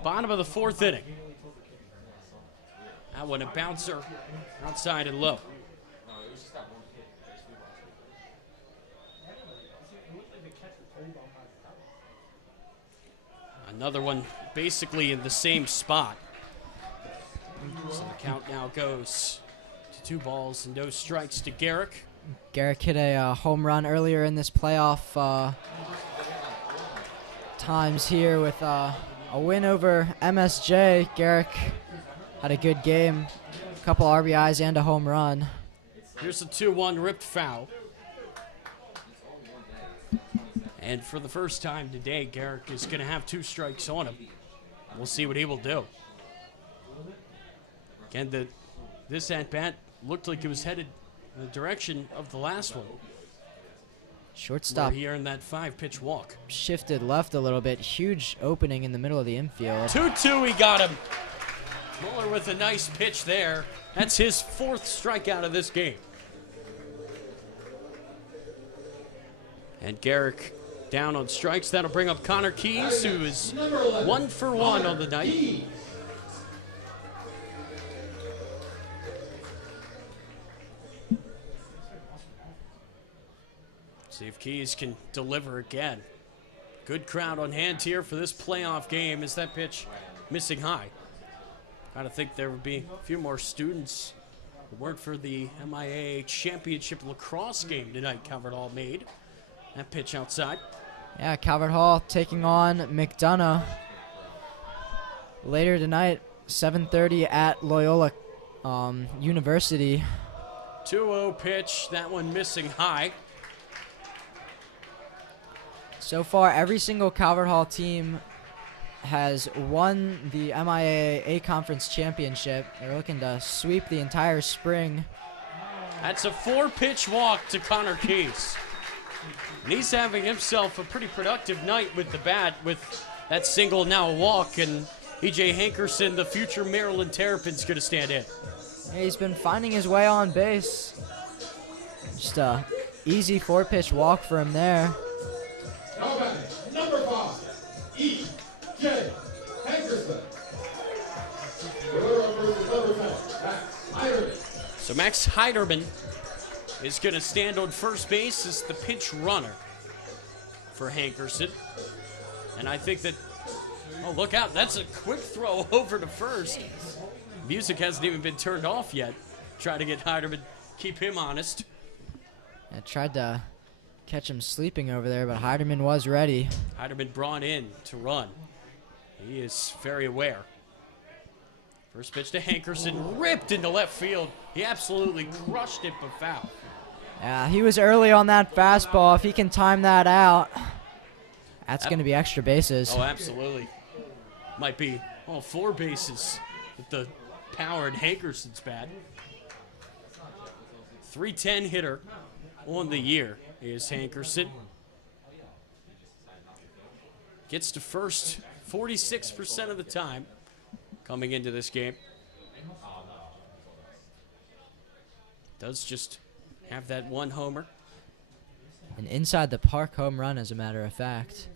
Bottom of the 4th inning. That one a bouncer outside and low. Another one basically in the same spot. So the count now goes to 2 balls and no strikes to Garrick. Garrick hit a home run earlier in this playoff times here with a win over MSJ. Garrick had a good game, a couple RBIs and a home run. Here's a 2-1 ripped foul. And for the first time today, Garrick is going to have 2 strikes on him. We'll see what he will do. Again, this at-bat looked like it was headed in the direction of the last one. Shortstop here in that 5-pitch walk. Shifted left a little bit. Huge opening in the middle of the infield. 2-2, he got him. Muller with a nice pitch there. That's his 4th strikeout of this game. And Garrick down on strikes. That'll bring up Connor Keys, who is 1 for 1 on the night. See if Keys can deliver again. Good crowd on hand here for this playoff game. Is that pitch missing high? Gotta think there would be a few more students who weren't for the MIAA championship lacrosse game tonight. Calvert Hall made that pitch outside. Yeah, Calvert Hall taking on McDonough later tonight, 7:30 at Loyola University. 2-0 pitch, that one missing high. So far, every single Calvert Hall team has won the MIAA Conference Championship. They're looking to sweep the entire spring. That's a 4-pitch walk to Connor Keys. And he's having himself a pretty productive night with the bat, with that single, now a walk, and E.J. Hankerson, the future Maryland Terrapin's going to stand in. Yeah, he's been finding his way on base. Just a easy 4-pitch walk for him there. Number 5, E.J. Hankerson. So Max Heiderman is going to stand on first base as the pinch runner for Hankerson. And I think that, oh, look out, that's a quick throw over to first. Music hasn't even been turned off yet. Try to get Heiderman, keep him honest. I tried to catch him sleeping over there, but Heiderman was ready. Heiderman brought in to run. He is very aware. First pitch to Hankerson, ripped into left field. He absolutely crushed it, but foul. Yeah, he was early on that fastball. If he can time that out, that's going to be extra bases. Oh, absolutely. Might be all 4 bases with the power in Hankerson's bat. 310 hitter on the year is Hankerson. Gets to first 46% of the time coming into this game. Does just have that 1 homer. An inside the park home run, as a matter of fact.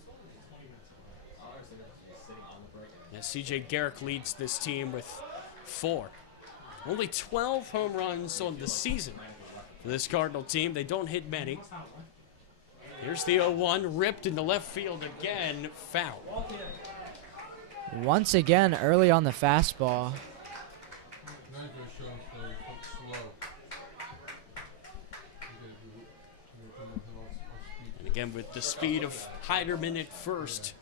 Yeah, CJ Garrick leads this team with 4. Only 12 home runs on the season for this Cardinal team. They don't hit many. Here's the 0-1, ripped into left field again, foul. Once again, early on the fastball. And again, with the speed of Heiderman at first,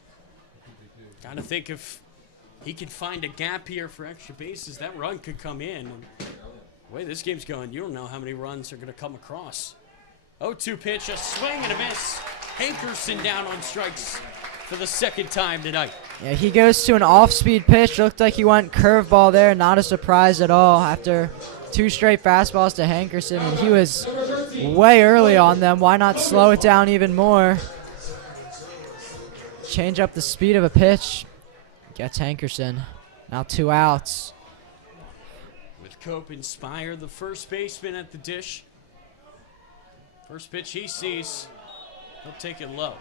got to think if he can find a gap here for extra bases, that run could come in. And the way this game's going, you don't know how many runs are going to come across. 0-2 pitch, a swing and a miss. Hankerson down on strikes for the 2nd time tonight. Yeah, he goes to an off-speed pitch. Looked like he went curveball there. Not a surprise at all after 2 straight fastballs to Hankerson, and he was way early on them. Why not slow it down even more? Change up the speed of a pitch. Gets Hankerson. Now 2 outs. With Cope Inspire, the first baseman at the dish. First pitch he sees, he'll take it low.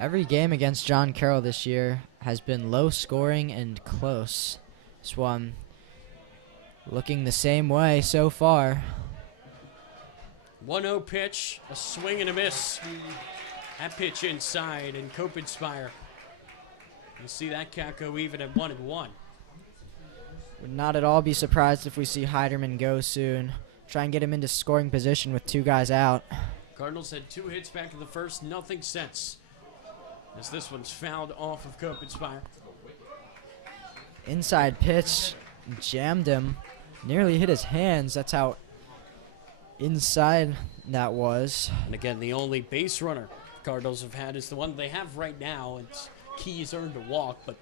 Every game against John Carroll this year has been low scoring and close. This one looking the same way so far. 1-0 pitch, a swing and a miss. That pitch inside, and Cope Inspire. You'll see that count go even at 1-1. Would not at all be surprised if we see Heiderman go soon. Try and get him into scoring position with 2 guys out. Cardinals had 2 hits back in the first, nothing since. As this one's fouled off of Cope Inspire. Inside pitch, jammed him. Nearly hit his hands. That's how inside that was. And again, the only base runner Cardinals have had is the one they have right now. It's Key's earned a walk, but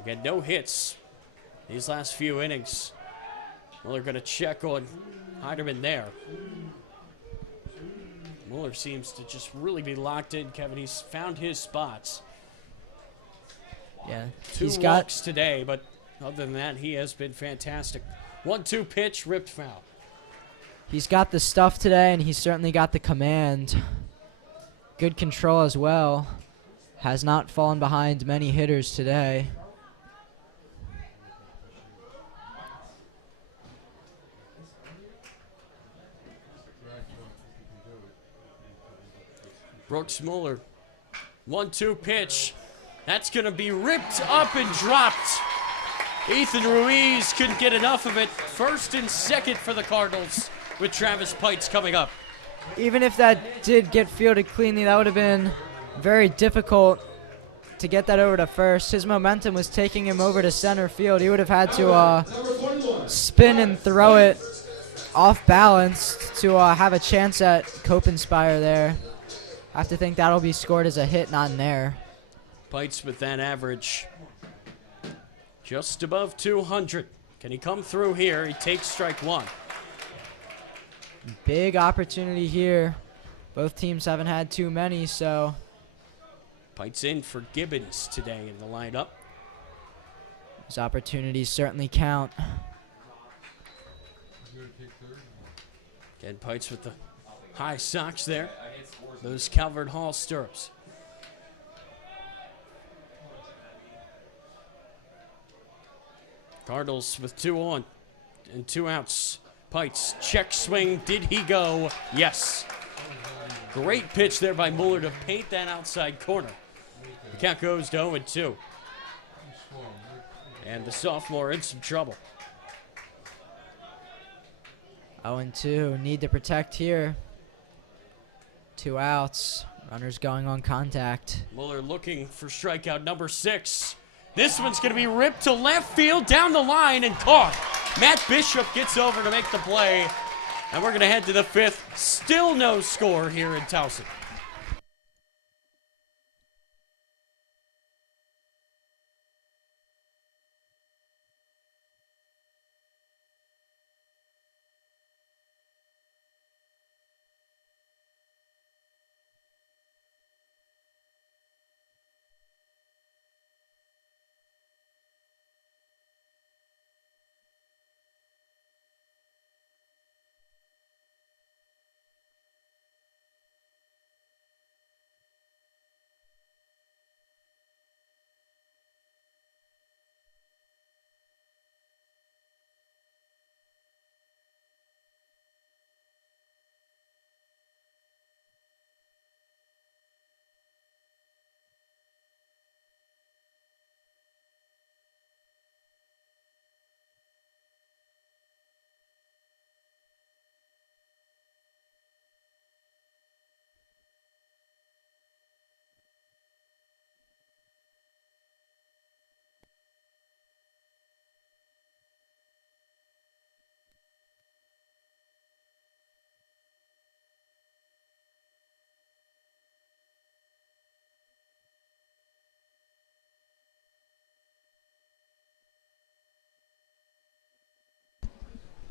again, no hits these last few innings. Well, they're going to check on Heiderman there. Mueller seems to just really be locked in, Kevin. He's found his spots. Yeah, 2 walks today, but other than that, he has been fantastic. 1-2 pitch, ripped foul. He's got the stuff today, and he's certainly got the command. Good control as well. Has not fallen behind many hitters today. Brooks Mueller, 1-2 pitch. That's going to be ripped up and dropped. Ethan Ruiz couldn't get enough of it. First and second for the Cardinals with Travis Pites coming up. Even if that did get fielded cleanly, that would have been very difficult to get that over to first. His momentum was taking him over to center field. He would have had to spin and throw it off balance to have a chance at Cope Inspire there. I have to think that'll be scored as a hit, not an error. Pites with that average just above 200. Can he come through here? He takes strike 1. Big opportunity here. Both teams haven't had too many, so. Pites in for Gibbons today in the lineup. Those opportunities certainly count. Again, Pites with the high socks there. Those Calvert Hall stirrups. Cardinals with 2 on and 2 outs. Pites, check swing. Did he go? Yes. Great pitch there by Mueller to paint that outside corner. The count goes to 0-2. And the sophomore in some trouble. 0-2. Need to protect here. 2 outs. Runners going on contact. Mueller looking for strikeout number 6. This one's going to be ripped to left field, down the line, and caught. Matt Bishop gets over to make the play, and we're going to head to the 5th. Still no score here in Towson.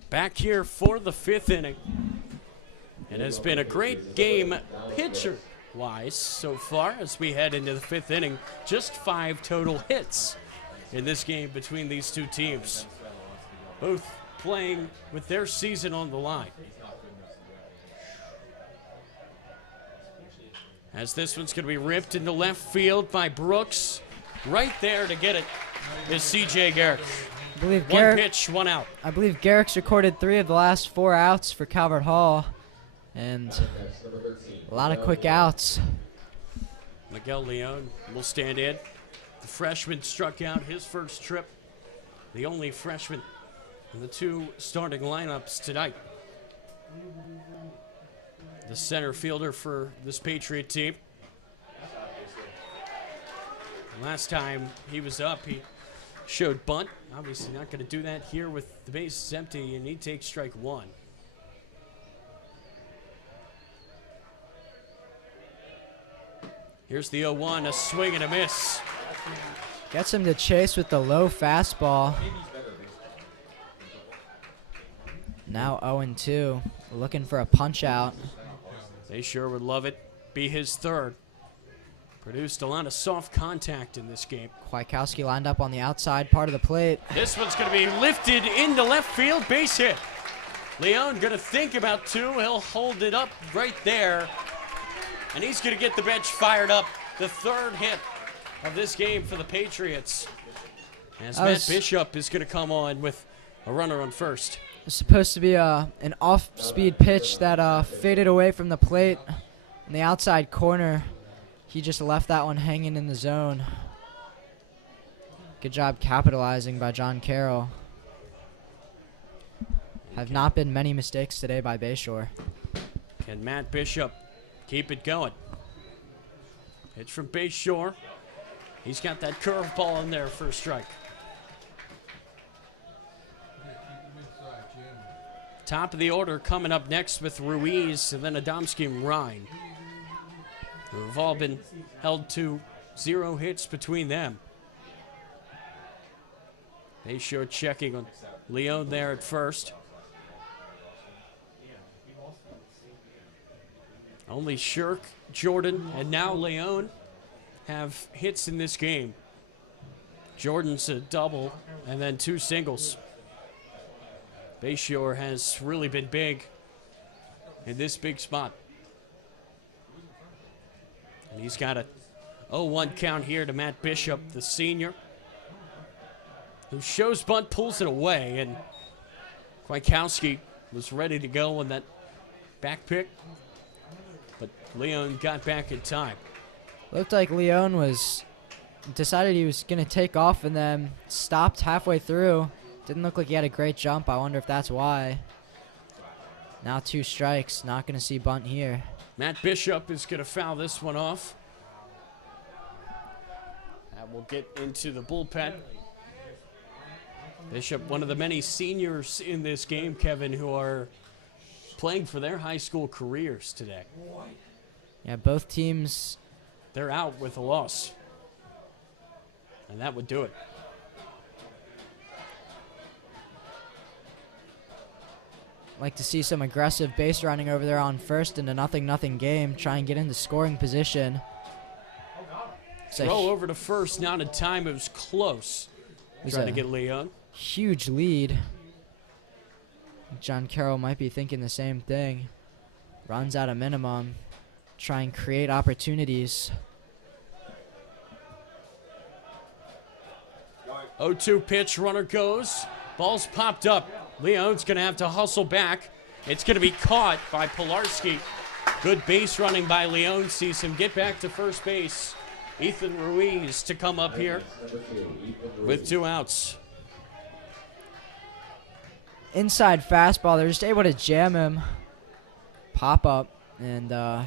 Back here for the 5th inning. It has been a great game pitcher-wise so far as we head into the 5th inning. Just 5 total hits in this game between these two teams. Both playing with their season on the line. As this one's going to be ripped into left field by Brooks. Right there to get it is C.J. Garrick. I believe One pitch, 1 out. I believe Garrick's recorded 3 of the last 4 outs for Calvert Hall, and a lot of quick outs. Miguel Leon will stand in. The freshman struck out his first trip. The only freshman in the 2 starting lineups tonight. The center fielder for this Patriot team. Last time he was up, he showed bunt. Obviously not going to do that here with the bases empty, and he takes strike 1. Here's the 0-1, a swing and a miss. Gets him to chase with the low fastball. Now 0-2, looking for a punch out. They sure would love it. Be his 3rd. Produced a lot of soft contact in this game. Kwiatkowski lined up on the outside part of the plate. This one's going to be lifted into left field, base hit. Leon going to think about 2. He'll hold it up right there. And he's going to get the bench fired up. The 3rd hit of this game for the Patriots. As Matt Bishop is going to come on with a runner on first. It's supposed to be an off-speed pitch that faded away from the plate in the outside corner. He just left that one hanging in the zone. Good job capitalizing by John Carroll. Have not been many mistakes today by Bayshore. Can Matt Bishop keep it going? Pitch from Bayshore. He's got that curveball in there for a strike. Top of the order coming up next with Ruiz and then Adamski and Ryan, who have all been held to 0 hits between them. Bayshore checking on Leon there at first. Only Shirk, Jordan, and now Leon have hits in this game. Jordan's a double and then 2 singles. Bayshore has really been big in this big spot. And he's got a 0-1 count here to Matt Bishop, the senior, who shows bunt, pulls it away, and Kwiatkowski was ready to go on that back pick, but Leon got back in time. Looked like Leon decided he was going to take off and then stopped halfway through. Didn't look like he had a great jump. I wonder if that's why. Now 2 strikes. Not going to see bunt here. Matt Bishop is going to foul this one off. That will get into the bullpen. Bishop, one of the many seniors in this game, Kevin, who are playing for their high school careers today. Yeah, both teams. They're out with a loss. And that would do it. Like to see some aggressive base running over there on first in a 0-0 game. Try and get into scoring position. Throw over to first, not in time. It was close. Trying to get Leon. Huge lead. John Carroll might be thinking the same thing. Runs at a minimum. Try and create opportunities. 0-2 pitch, runner goes. Ball's popped up. Leon's going to have to hustle back. It's going to be caught by Pilarski. Good base running by Leon. Sees him get back to first base. Ethan Ruiz to come up here with 2 outs. Inside fastball. They're just able to jam him. Pop up and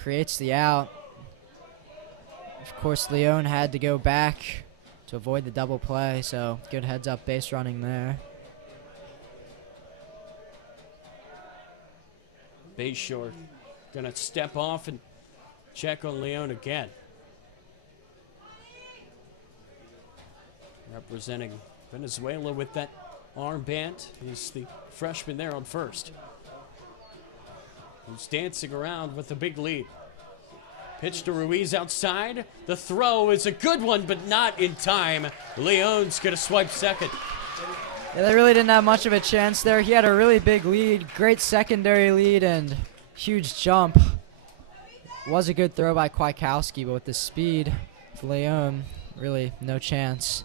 creates the out. Of course, Leon had to go back to avoid the double play, so good heads-up base running there. Bayshore going to step off and check on Leon again. Representing Venezuela with that armband is the freshman there on first, who's dancing around with a big lead. Pitch to Ruiz outside. The throw is a good one, but not in time. Leon's going to swipe second. Yeah, they really didn't have much of a chance there. He had a really big lead, great secondary lead, and huge jump. Was a good throw by Kwiatkowski, but with the speed of Leon, really no chance.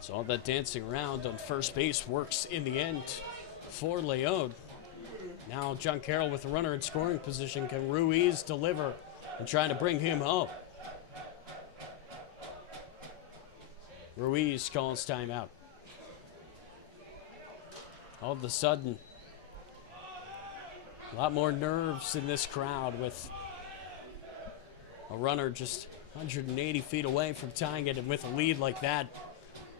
So all that dancing around on first base works in the end for Leon. Now John Carroll with a runner in scoring position. Can Ruiz deliver and trying to bring him home? Ruiz calls timeout. All of a sudden, a lot more nerves in this crowd with a runner just 180 feet away from tying it, and with a lead like that,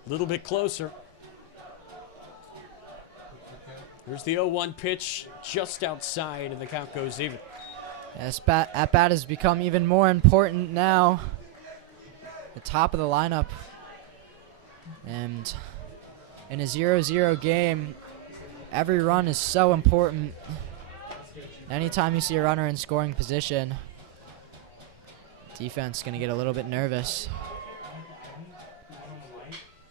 a little bit closer. Here's the 0-1 pitch just outside, and the count goes even. This at-bat has become even more important now. The top of the lineup. And in a 0-0 game, every run is so important. Anytime you see a runner in scoring position, defense is going to get a little bit nervous.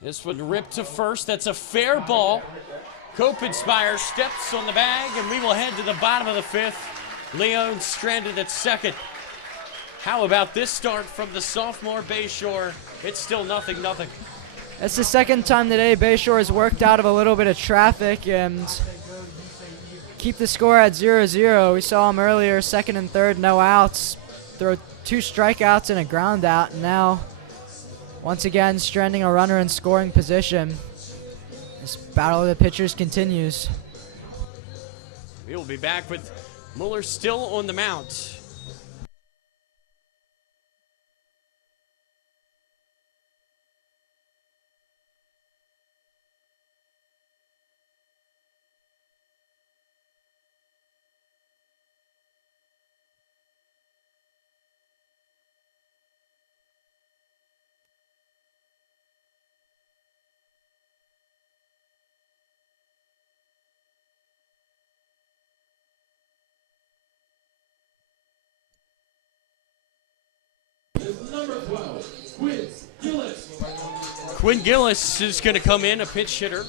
This one ripped to first. That's a fair ball. Copenspire steps on the bag, and we will head to the bottom of the 5th. Leon stranded at second. How about this start from the sophomore Bayshore? It's still 0-0. It's the second time today Bayshore has worked out of a little bit of traffic and keep the score at 0-0. We saw him earlier, second and third, no outs. Throw 2 strikeouts and a ground out. And now, once again, stranding a runner in scoring position. This battle of the pitchers continues. We will be back with Mueller still on the mound. Number 12, Quinn Gillis. Quinn Gillis is going to come in, a pinch hitter.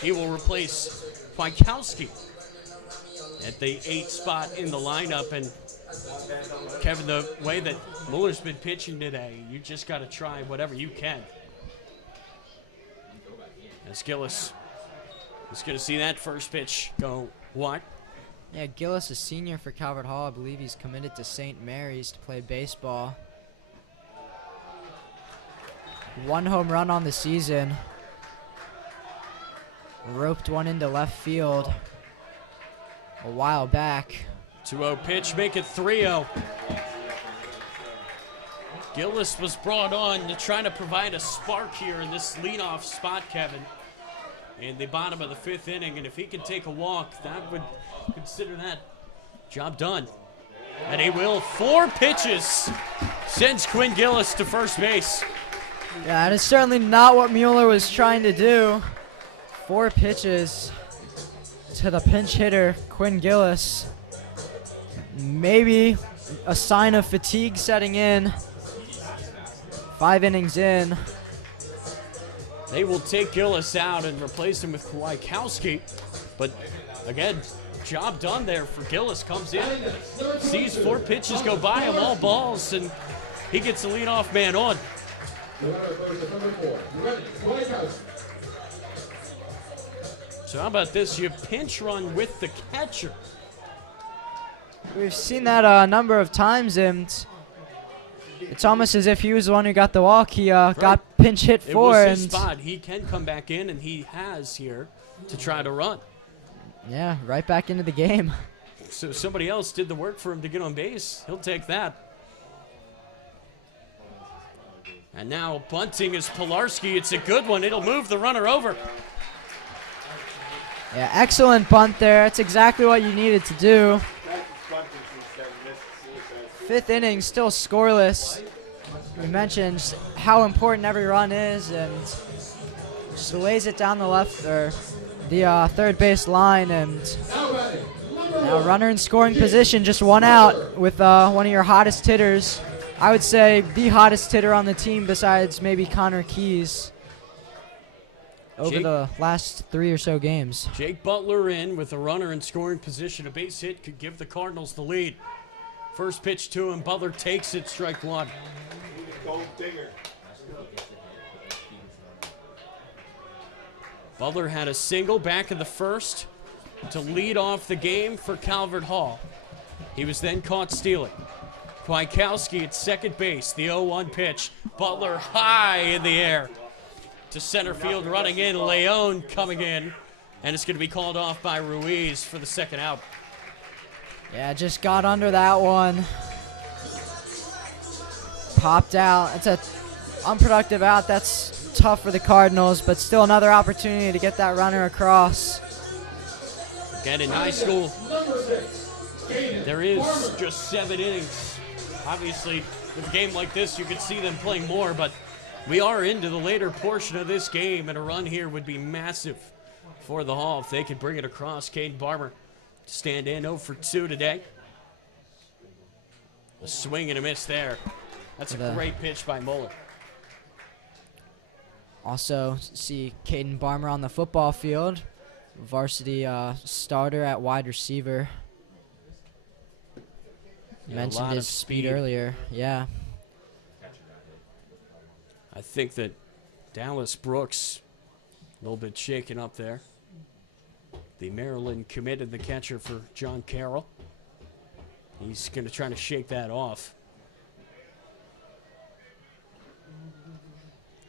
He will replace Kwiatkowski at the 8th spot in the lineup. And Kevin, the way that Mueller's been pitching today, you just got to try whatever you can. As Gillis is going to see that first pitch go what? Yeah, Gillis is senior for Calvert Hall. I believe he's committed to St. Mary's to play baseball. 1 home run on the season. Roped one into left field. a while back. 2-0 pitch, make it 3-0. Gillis was brought on to try to provide a spark here in this leadoff spot, Kevin, in the bottom of the 5th inning. And if he can take a walk, that would consider that job done. And he will. 4 pitches sends Quinn Gillis to first base. Yeah, and it's certainly not what Mueller was trying to do. 4 pitches to the pinch hitter, Quinn Gillis. Maybe a sign of fatigue setting in. 5 innings in. They will take Gillis out and replace him with Kwiatkowski. But again, job done there for Gillis. Comes in, sees 4 pitches go by him, all balls, and he gets the leadoff man on. So how about this? You pinch run with the catcher. We've seen that a number of times, and it's almost as if he was the one who got the walk. He got pinch hit It for, was his and spot. He can come back in, and he has here to try to run. yeah, right back into the game. So somebody else did the work for him to get on base. He'll take that. And now bunting is Pilarski. It's a good one. It'll move the runner over. Yeah, excellent bunt there. That's exactly what you needed to do. 5th inning, still scoreless. We mentioned how important every run is, and just lays it down the left or the third base line, and now runner in scoring position, just 1 out with one of your hottest hitters. I would say the hottest hitter on the team besides maybe Connor Keys over the last 3 or so games. Jake Butler in with a runner in scoring position. A base hit could give the Cardinals the lead. First pitch to him. Butler takes it, strike 1. Butler had a single back in the 1st to lead off the game for Calvert Hall. He was then caught stealing. Kwiatkowski at second base, the 0-1 pitch. Butler high in the air to center field, running in. Leon coming in, and it's going to be called off by Ruiz for the 2nd out. Yeah, just got under that one. Popped out. It's a unproductive out. That's tough for the Cardinals, but still another opportunity to get that runner across. Again, in high school, there is just 7 innings. Obviously, with a game like this, you could see them playing more, but we are into the later portion of this game, and a run here would be massive for the Hall if they could bring it across. Caden Barber to stand in 0 for 2 today. A swing and a miss there. That's a great pitch by Mueller. Also see Caden Barber on the football field. Varsity starter at wide receiver. Mentioned his speed earlier. Yeah. I think that Dallas Brooks a little bit shaken up there. The Maryland committed, the catcher for John Carroll. He's going to try to shake that off.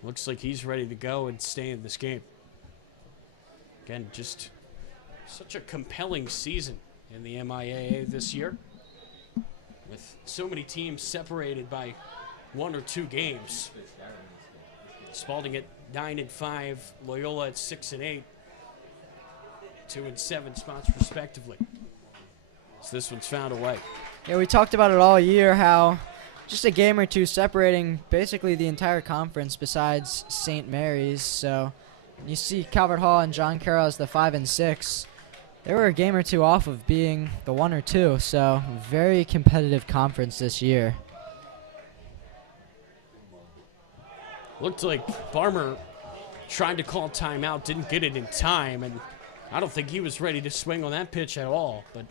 Looks like he's ready to go and stay in this game. Again, just such a compelling season in the MIAA this year, with so many teams separated by 1 or 2 games. Spalding at 9-5, Loyola at 6-8, 2-7 spots respectively. So this one's found away. Yeah, we talked about it all year, how just a game or two separating basically the entire conference besides St. Mary's. So you see Calvert Hall and John Carroll as the 5 and 6. They were a game or two off of being the 1 or 2. So very competitive conference this year. Looked like Barmer tried to call timeout, didn't get it in time, and I don't think he was ready to swing on that pitch at all, but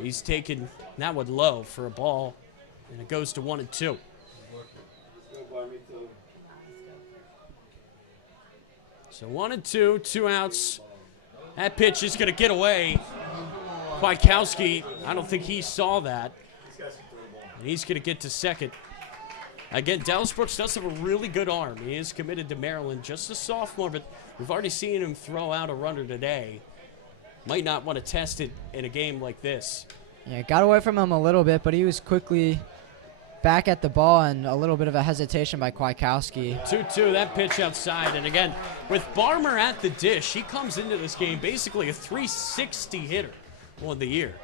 he's taken that one low for a ball, and it goes to 1 and 2. So 1 and 2, 2 outs. That pitch is going to get away. Kwiatkowski, I don't think he saw that, and he's going to get to second. Again, Dallas Brooks does have a really good arm. He is committed to Maryland, just a sophomore, but we've already seen him throw out a runner today. might not want to test it in a game like this. Yeah, got away from him a little bit, but he was quickly back at the ball, and a little bit of a hesitation by Kwiatkowski. 2-2, that pitch outside. And again, with Barmer at the dish, he comes into this game basically a 360 hitter on the year.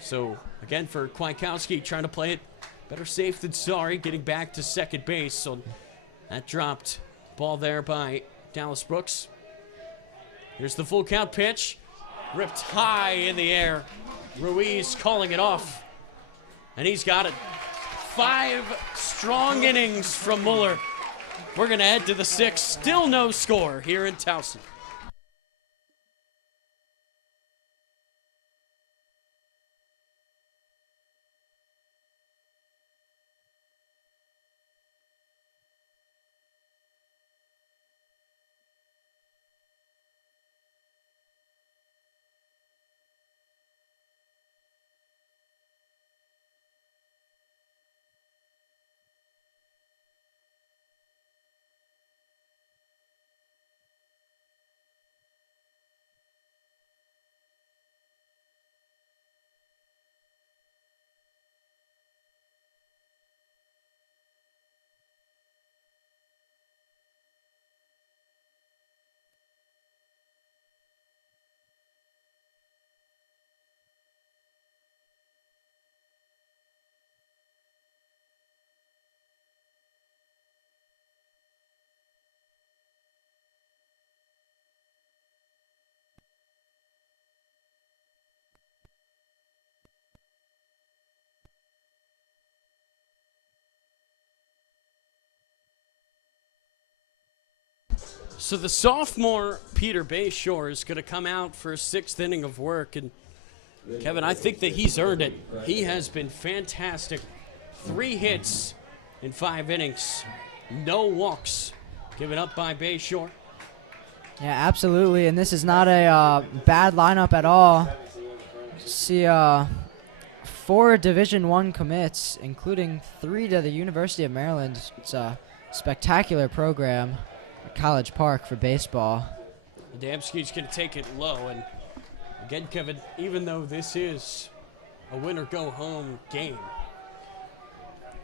So, again, for Kwiatkowski, trying to play it better safe than sorry, getting back to second base. So that dropped ball there by Dallas Brooks. Here's the full count pitch. Ripped high in the air. Ruiz calling it off. And he's got it. 5 strong innings from Mueller. We're going to head to the 6th. Still no score here in Towson. So the sophomore Peter Bayshore is going to come out for a 6th inning of work. And Kevin, I think that he's earned it. He has been fantastic. 3 hits in 5 innings. No walks given up by Bayshore. Yeah, absolutely. And this is not a bad lineup at all. See 4 Division I commits, including 3 to the University of Maryland. It's a spectacular program at College Park for baseball. Adamski's going to take it low. And again, Kevin, even though this is a win-or-go-home game,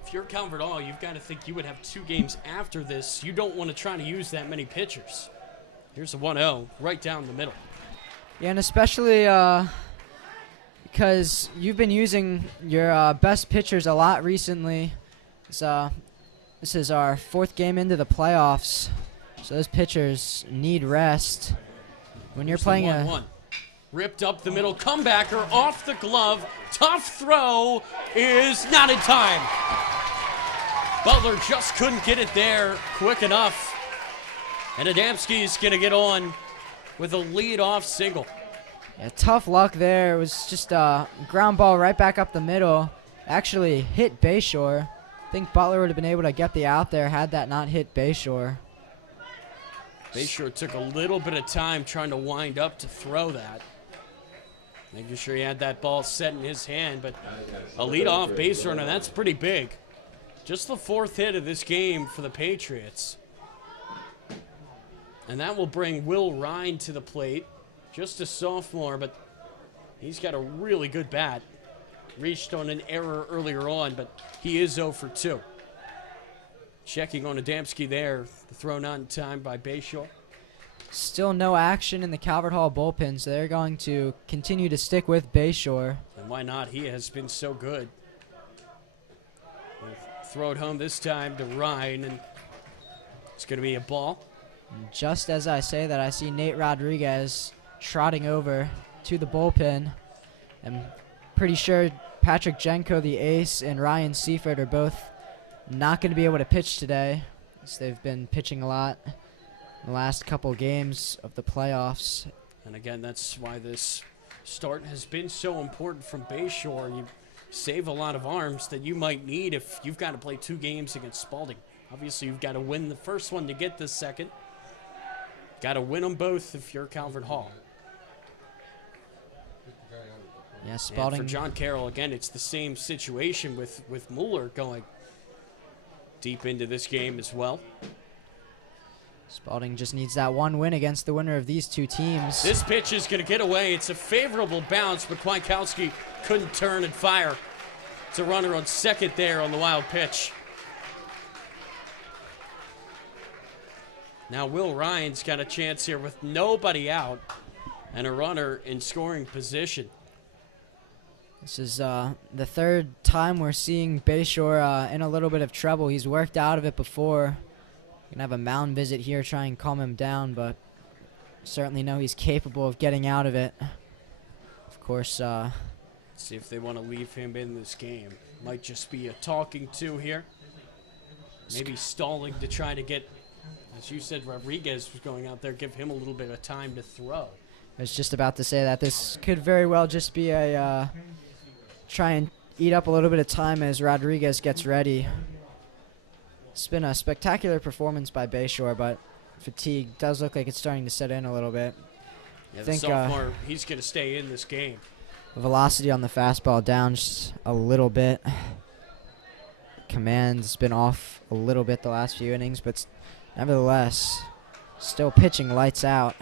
if you're Calvert Hall, you've got to think you would have 2 games after this. You don't want to try to use that many pitchers. Here's a 1-0 right down the middle. Yeah, and especially because you've been using your best pitchers a lot recently. This is our 4th game into the playoffs, so those pitchers need rest. When you're playing the 1-1. Ripped up the middle, comebacker off the glove. Tough throw is not in time. Butler just couldn't get it there quick enough. And Adamski's going to get on with a lead-off single. Yeah, tough luck there. It was just a ground ball right back up the middle. Actually hit Bayshore. I think Butler would have been able to get the out there had that not hit Bayshore. Bayshore took a little bit of time trying to wind up to throw that. Making sure he had that ball set in his hand, but a lead-off base runner, that's pretty big. Just the 4th hit of this game for the Patriots. And that will bring Will Ryan to the plate. Just a sophomore, but he's got a really good bat. Reached on an error earlier on, but he is 0 for 2. Checking on Adamski there. The throw not in time by Bayshore. Still no action in the Calvert Hall bullpen, so they're going to continue to stick with Bayshore. And why not? He has been so good. We'll throw it home this time to Ryan, and it's going to be a ball. And just as I say that, I see Nate Rodriguez trotting over to the bullpen. I'm pretty sure Patrick Jenko, the ace, and Ryan Seifert are both not going to be able to pitch today, as they've been pitching a lot in the last couple games of the playoffs. And again, that's why this start has been so important from Bayshore. You save a lot of arms that you might need if you've got to play 2 games against Spalding. Obviously, you've got to win the first one to get the second. Got to win them both if you're Calvert Hall. Yeah, Spalding. And for John Carroll, again, it's the same situation with Mueller going deep into this game as well. Spalding just needs that one win against the winner of these two teams. This pitch is going to get away. It's a favorable bounce, but Kwiatkowski couldn't turn and fire. It's a runner on second there on the wild pitch. Now Will Ryan's got a chance here with nobody out and a runner in scoring position. This is the third time we're seeing Bayshore in a little bit of trouble. He's worked out of it before. Gonna have a mound visit here, try and calm him down, but certainly know he's capable of getting out of it. Of course, see if they want to leave him in this game. Might just be a talking to here. Maybe stalling to try to get, as you said, Rodriguez was going out there, give him a little bit of time to throw. I was just about to say that this could very well just be a try and eat up a little bit of time as Rodriguez gets ready. It's been a spectacular performance by Bayshore, but fatigue does look like it's starting to set in a little bit. Yeah, the sophomore, he's going to stay in this game. Velocity on the fastball down just a little bit. Command's been off a little bit the last few innings, but nevertheless, still pitching lights out.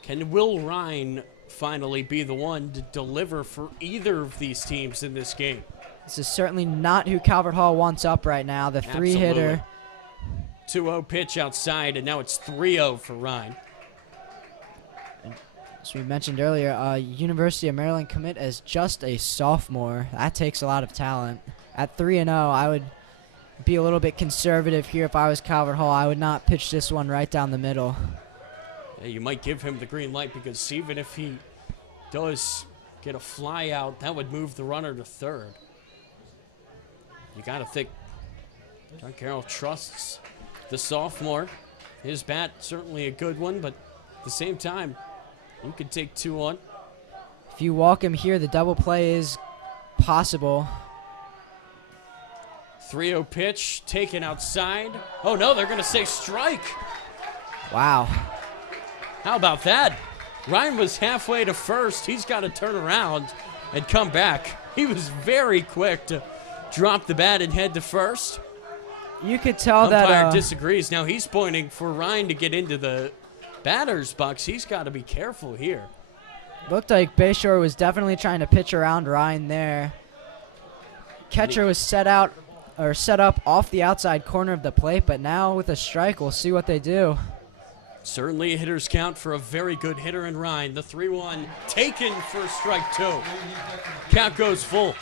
Can Will Ryan finally be the one to deliver for either of these teams in this game? This is certainly not who Calvert Hall wants up right now. The three-hitter. 2-0 pitch outside, and now it's 3-0 for Ryan. As we mentioned earlier, University of Maryland commit as just a sophomore. That takes a lot of talent. At 3-0, I would be a little bit conservative here if I was Calvert Hall. I would not pitch this one right down the middle. Yeah, you might give him the green light because even if he does get a fly out, that would move the runner to third. You got to think John Carroll trusts the sophomore. His bat, certainly a good one, but at the same time, you could take 2 on. If you walk him here, the double play is possible. 3-0 pitch taken outside. Oh no, they're going to say strike. Wow. How about that? Ryan was halfway to first. He's got to turn around and come back. He was very quick to drop the bat and head to first. You could tell that umpire disagrees. Now he's pointing for Ryan to get into the batter's box. He's got to be careful here. Looked like Bayshore was definitely trying to pitch around Ryan there. Catcher was set up off the outside corner of the plate, but now with a strike, we'll see what they do. Certainly a hitter's count for a very good hitter in Ryan. The 3-1 taken for strike 2. Count goes full.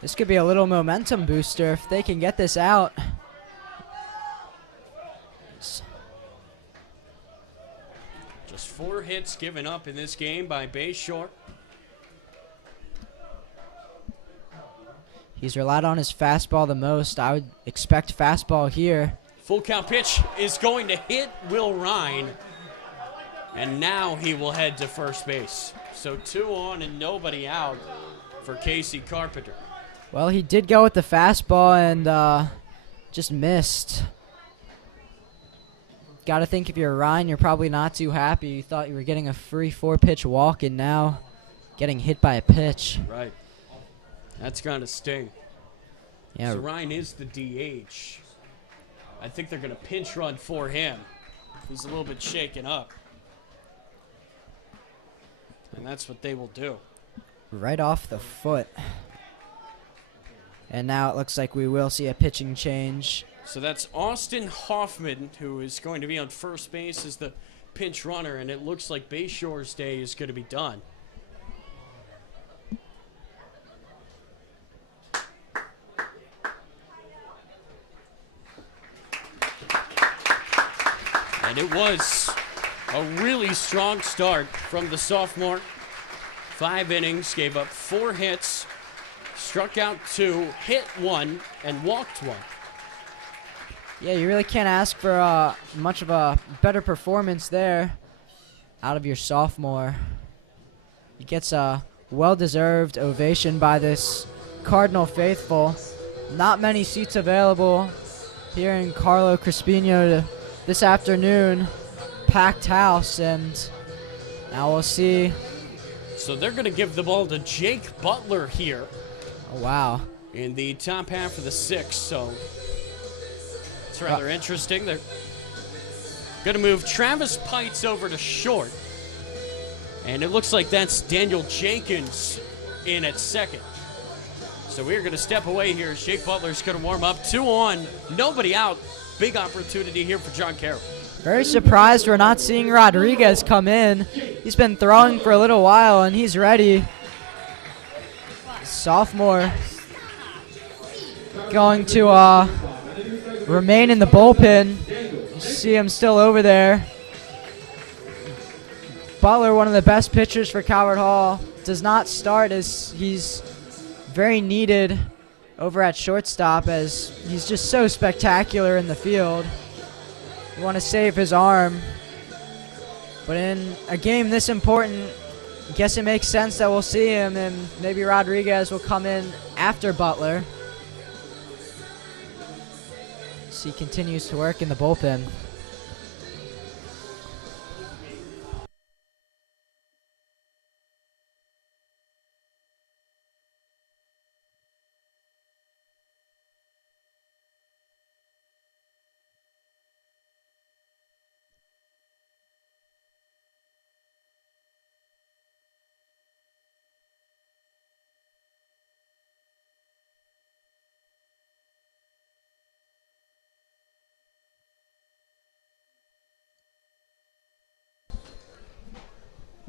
This could be a little momentum booster if they can get this out. Just 4 hits given up in this game by Bayshore. He's relied on his fastball the most. I would expect fastball here. Full count pitch is going to hit Will Ryan. And now he will head to first base. So 2 on and nobody out for Casey Carpenter. Well, he did go with the fastball and just missed. Got to think if you're Ryan, you're probably not too happy. You thought you were getting a free 4-pitch walk and now getting hit by a pitch. Right. That's going to sting. Yeah. So Ryan is the DH. I think they're going to pinch run for him. He's a little bit shaken up. And that's what they will do. Right off the foot. And now it looks like we will see a pitching change. So that's Austin Hoffman, who is going to be on first base as the pinch runner, and it looks like Bayshore's day is going to be done. And it was a really strong start from the sophomore. 5 innings, gave up 4 hits, struck out 2, hit 1, and walked 1. Yeah, you really can't ask for much of a better performance there out of your sophomore. He gets a well-deserved ovation by this Cardinal faithful. Not many seats available here in Carlo Crispino this afternoon. Packed house, and now we'll see. So they're going to give the ball to Jake Butler here. Oh, wow. in the top half of the sixth, so it's rather interesting. They're going to move Travis Pites over to short, and it looks like that's Daniel Jenkins in at second. So we're going to step away here. Jake Butler's going to warm up. 2 on, nobody out. Big opportunity here for John Carroll. Very surprised we're not seeing Rodriguez come in. He's been throwing for a little while, and he's ready. Sophomore going to remain in the bullpen. You see him still over there. Butler, one of the best pitchers for Calvert Hall, does not start as he's very needed over at shortstop, as he's just so spectacular in the field. You want to save his arm. But in a game this important, I guess it makes sense that we'll see him, and maybe Rodriguez will come in after Butler. So he continues to work in the bullpen.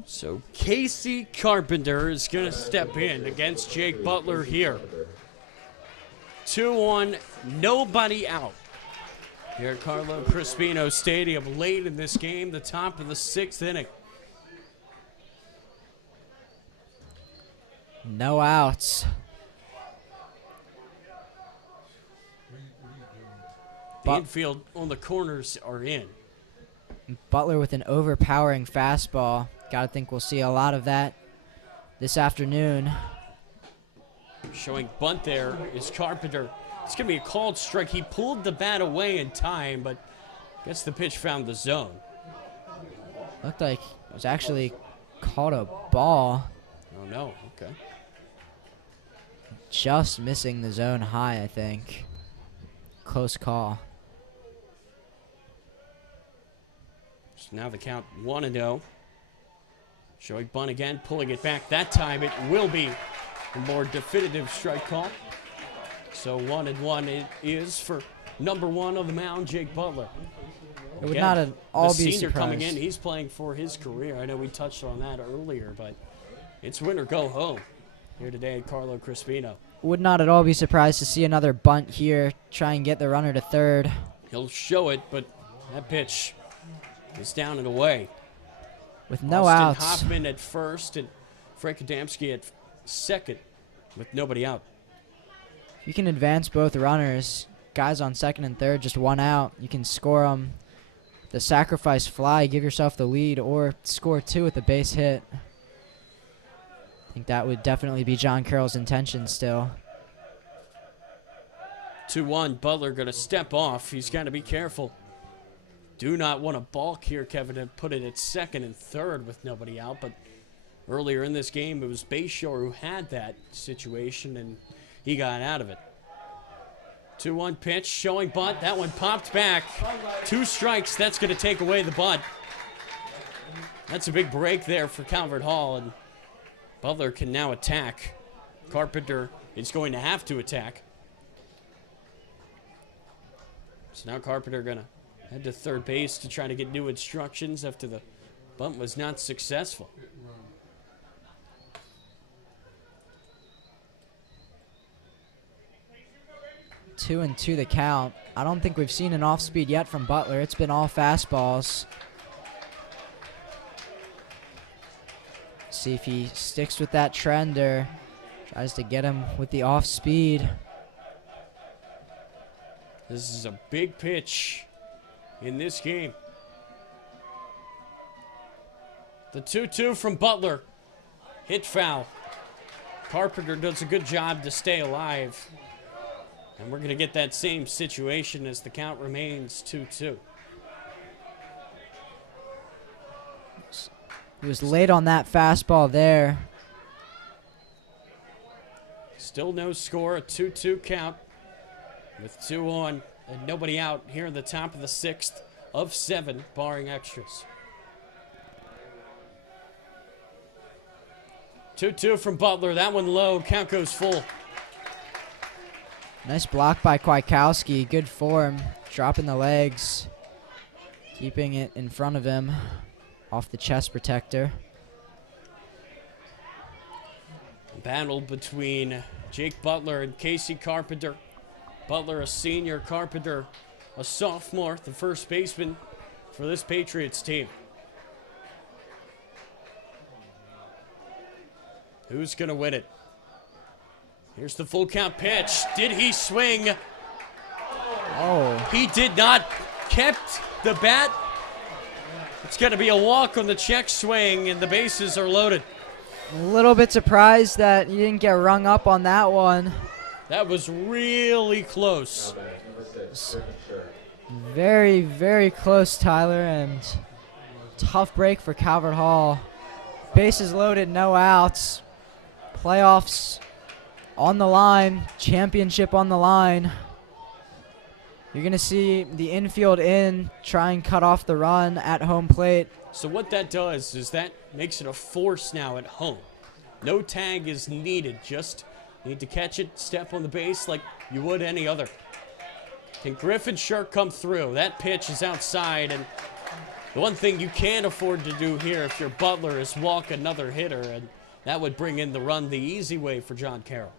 So Casey Carpenter is going to step in against Jake Butler here. 2 on, nobody out. Here at Carlo Crispino Stadium late in this game, the top of the 6th inning. No outs. The infield on the corners are in. Butler with an overpowering fastball. Gotta think we'll see a lot of that this afternoon. Showing bunt there is Carpenter. It's going to be a called strike. He pulled the bat away in time, but I guess the pitch found the zone. Looked like it was actually called a ball. Oh, no. Okay. Just missing the zone high, I think. Close call. So now the count 1-0. Showing bunt again, pulling it back. That time it will be a more definitive strike call. So 1-1 it is for number 1 on the mound, Jake Butler. It would not at all the be senior surprised. coming in, he's playing for his career. I know we touched on that earlier, but it's win or go home here today at Carlo Crispino. Would not at all be surprised to see another bunt here. Try and get the runner to third. He'll show it, but that pitch is down and away. With no Austin outs. Hoffman at first and Frank Adamski at second with nobody out. You can advance both runners. Guys on second and third, just 1 out. You can score them. The sacrifice fly, give yourself the lead, or score 2 with a base hit. I think that would definitely be John Carroll's intention still. 2-1, Butler going to step off. He's got to be careful. Do not want to balk here, Kevin, and put it at second and third with nobody out. But earlier in this game, it was Bayshore who had that situation, and he got out of it. 2-1 pitch, showing bunt. That one popped back. 2 strikes. That's going to take away the bunt. That's a big break there for Calvert Hall, and Butler can now attack. Carpenter is going to have to attack. So now Carpenter going to head to third base to try to get new instructions after the bunt was not successful. Two and 2 the count. I don't think we've seen an off-speed yet from Butler. It's been all fastballs. See if he sticks with that trend or tries to get him with the off-speed. This is a big pitch in this game. The 2-2 from Butler. Hit foul. Carpenter does a good job to stay alive. And we're going to get that same situation as the count remains 2-2. He was late on that fastball there. It's Still no score, a 2-2 count with 2 on and nobody out here in the top of the 6th of 7, barring extras. 2-2 from Butler. That one low. Count goes full. Nice block by Kwiatkowski. Good form. Dropping the legs. Keeping it in front of him. Off the chest protector. Battle between Jake Butler and Casey Carpenter. Butler, a senior, Carpenter, a sophomore, the first baseman for this Patriots team. Who's going to win it? Here's the full count pitch. Did he swing? Oh. He did not. Kept the bat. It's going to be a walk on the check swing, and the bases are loaded. A little bit surprised that you didn't get rung up on that one. That was really close. Very, very close, Tyler, and tough break for Calvert Hall. Bases loaded, no outs. Playoffs on the line, championship on the line. You're going to see the infield in, try and cut off the run at home plate. So what that does is that makes it a force now at home. No tag is needed, just need to catch it, step on the base like you would any other. Can Griffin Shirk come through? That pitch is outside, and the one thing you can't afford to do here if you're Butler is walk another hitter, and that would bring in the run the easy way for John Carroll.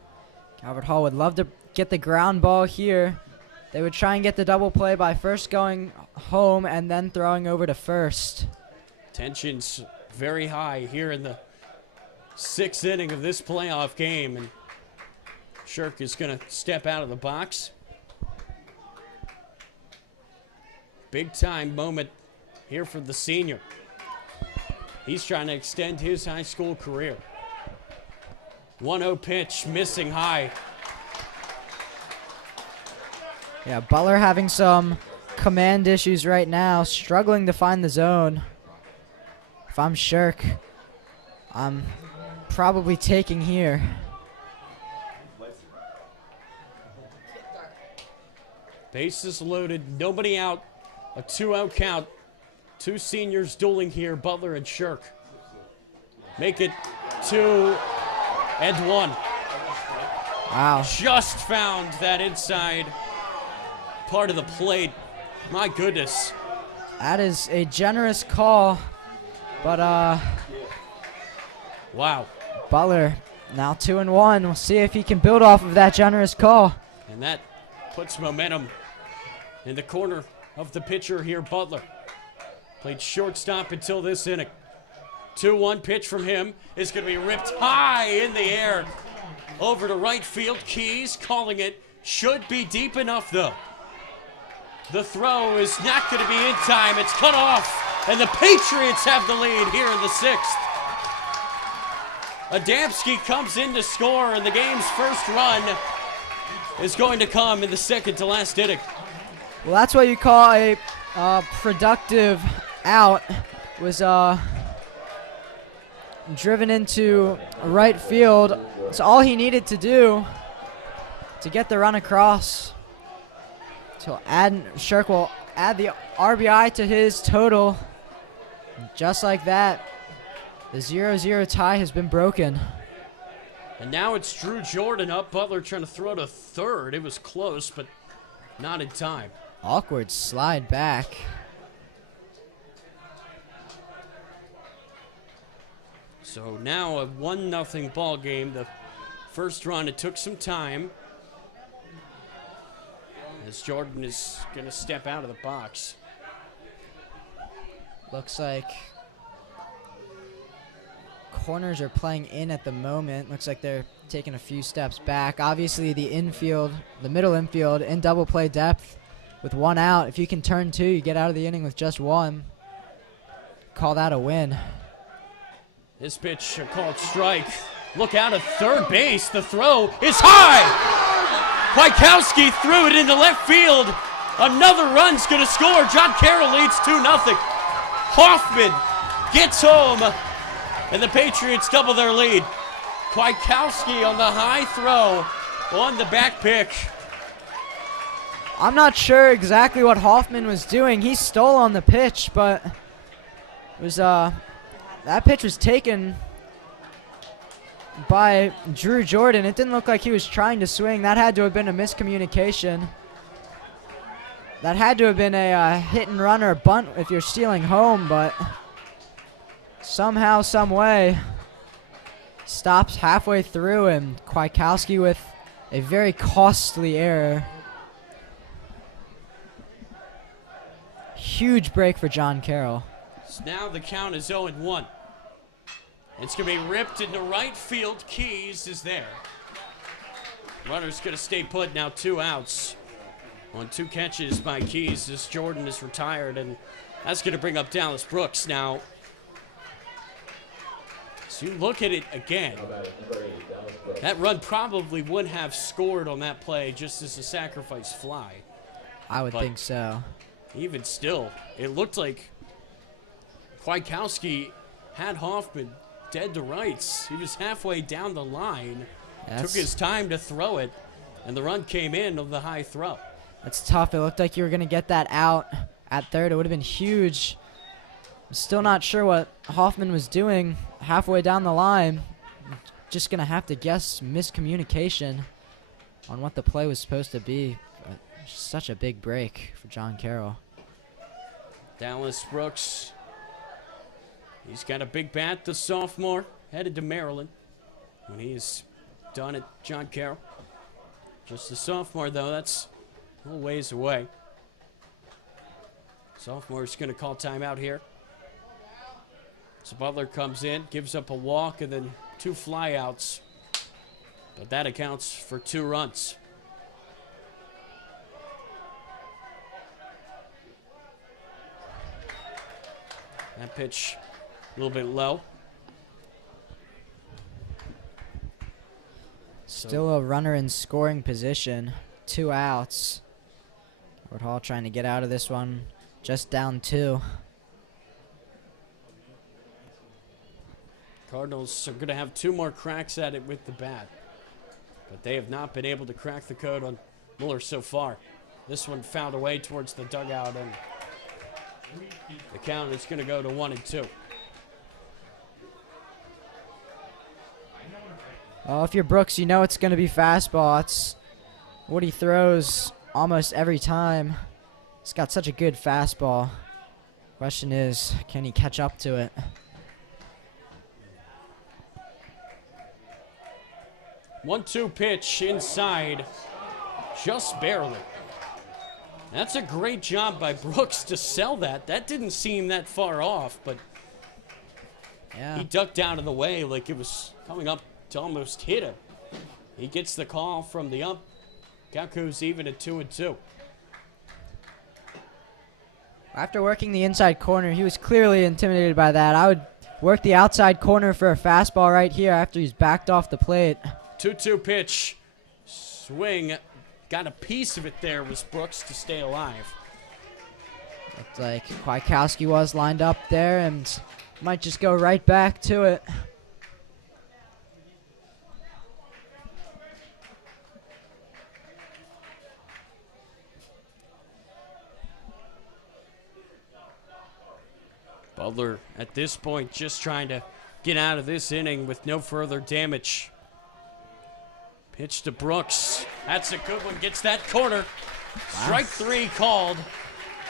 Calvert Hall would love to get the ground ball here. They would try and get the double play by first going home and then throwing over to first. Tension's very high here in the 6th inning of this playoff game, and Shirk is going to step out of the box. Big time moment here for the senior. He's trying to extend his high school career. 1-0 pitch, missing high. Yeah, Butler having some command issues right now, struggling to find the zone. If I'm Shirk, I'm probably taking here. Bases loaded, nobody out. A 2-out count. 2 seniors dueling here, Butler and Shirk. Make it 2-1. Wow. Just found that inside part of the plate. My goodness. That is a generous call, but Wow. Butler now 2-1. We'll see if he can build off of that generous call. And that puts momentum in the corner of the pitcher here, Butler. Played shortstop until this inning. 2-1 pitch from him is going to be ripped high in the air over to right field. Keys calling it. Should be deep enough, though. The throw is not going to be in time. It's cut off, and the Patriots have the lead here in the 6th. Adamski comes in to score, and the game's first run is going to come in the 2nd to last inning. Well, that's what you call a productive out. Was driven into right field. It's all he needed to do to get the run across. So Shirk will add the RBI to his total. Just like that, the 0-0 tie has been broken. And now it's Drew Jordan up. Butler trying to throw to third. It was close, but not in time. Awkward slide back. So now a 1-0 ball game. The first run, it took some time, as Jordan is going to step out of the box. Looks like corners are playing in at the moment. Looks like they're taking a few steps back. Obviously the infield, the middle infield in double play depth with 1 out. If you can turn 2, you get out of the inning with just 1. Call that a win. This pitch called strike. Look out at third base. The throw is high. Kwiatkowski threw it into left field. Another run's going to score. John Carroll leads 2-0. Hoffman gets home, and the Patriots double their lead. Kwiatkowski on the high throw on the back pick. I'm not sure exactly what Hoffman was doing. He stole on the pitch, but it was that pitch was taken by Drew Jordan. It didn't look like he was trying to swing. That had to have been a miscommunication. That had to have been a hit and run or bunt if you're stealing home, but somehow, some way, stops halfway through, and Kwiatkowski with a very costly error. Huge break for John Carroll. So now the count is 0-1. It's going to be ripped into right field. Keys is there. Runner's going to stay put, now 2 outs. On 2 catches by Keys as Jordan is retired, and that's going to bring up Dallas Brooks now. So you look at it again. That run probably would have scored on that play just as a sacrifice fly. I would think so. Even still, it looked like Kwiatkowski had Hoffman dead to rights. He was halfway down the line, took his time to throw it, and the run came in on the high throw. That's tough. It looked like you were going to get that out at third. It would have been huge. I'm still not sure what Hoffman was doing halfway down the line. Just going to have to guess miscommunication on what the play was supposed to be. But such a big break for John Carroll. Dallas Brooks, he's got a big bat, the sophomore, headed to Maryland when he's done at John Carroll. Just a sophomore, though, that's a little ways away. Sophomore's going to call timeout here. So Butler comes in, gives up a walk, and then 2 flyouts. But that accounts for 2 runs. That pitch a little bit low. Still a runner in scoring position. 2 outs. Howard Hall trying to get out of this one. Just down 2. Cardinals are going to have 2 more cracks at it with the bat. But they have not been able to crack the code on Mueller so far. This one found a way towards the dugout, and the count is going to go to 1-2. Oh, if you're Brooks, you know it's going to be fastball. That's what he throws almost every time. He's got such a good fastball. Question is, can he catch up to it? One-two pitch inside, just barely. That's a great job by Brooks to sell that. That didn't seem that far off, but yeah, he ducked out of the way like it was coming up to almost hit him. He gets the call from the ump. Count goes even at 2-2. After working the inside corner, he was clearly intimidated by that. I would work the outside corner for a fastball right here after he's backed off the plate. 2-2 pitch. Swing. Got a piece of it there, was Brooks to stay alive. Looked like Kwiatkowski was lined up there and might just go right back to it. Butler, at this point, just trying to get out of this inning with no further damage. Pitch to Brooks. That's a good one. Gets that corner. Strike 3 called.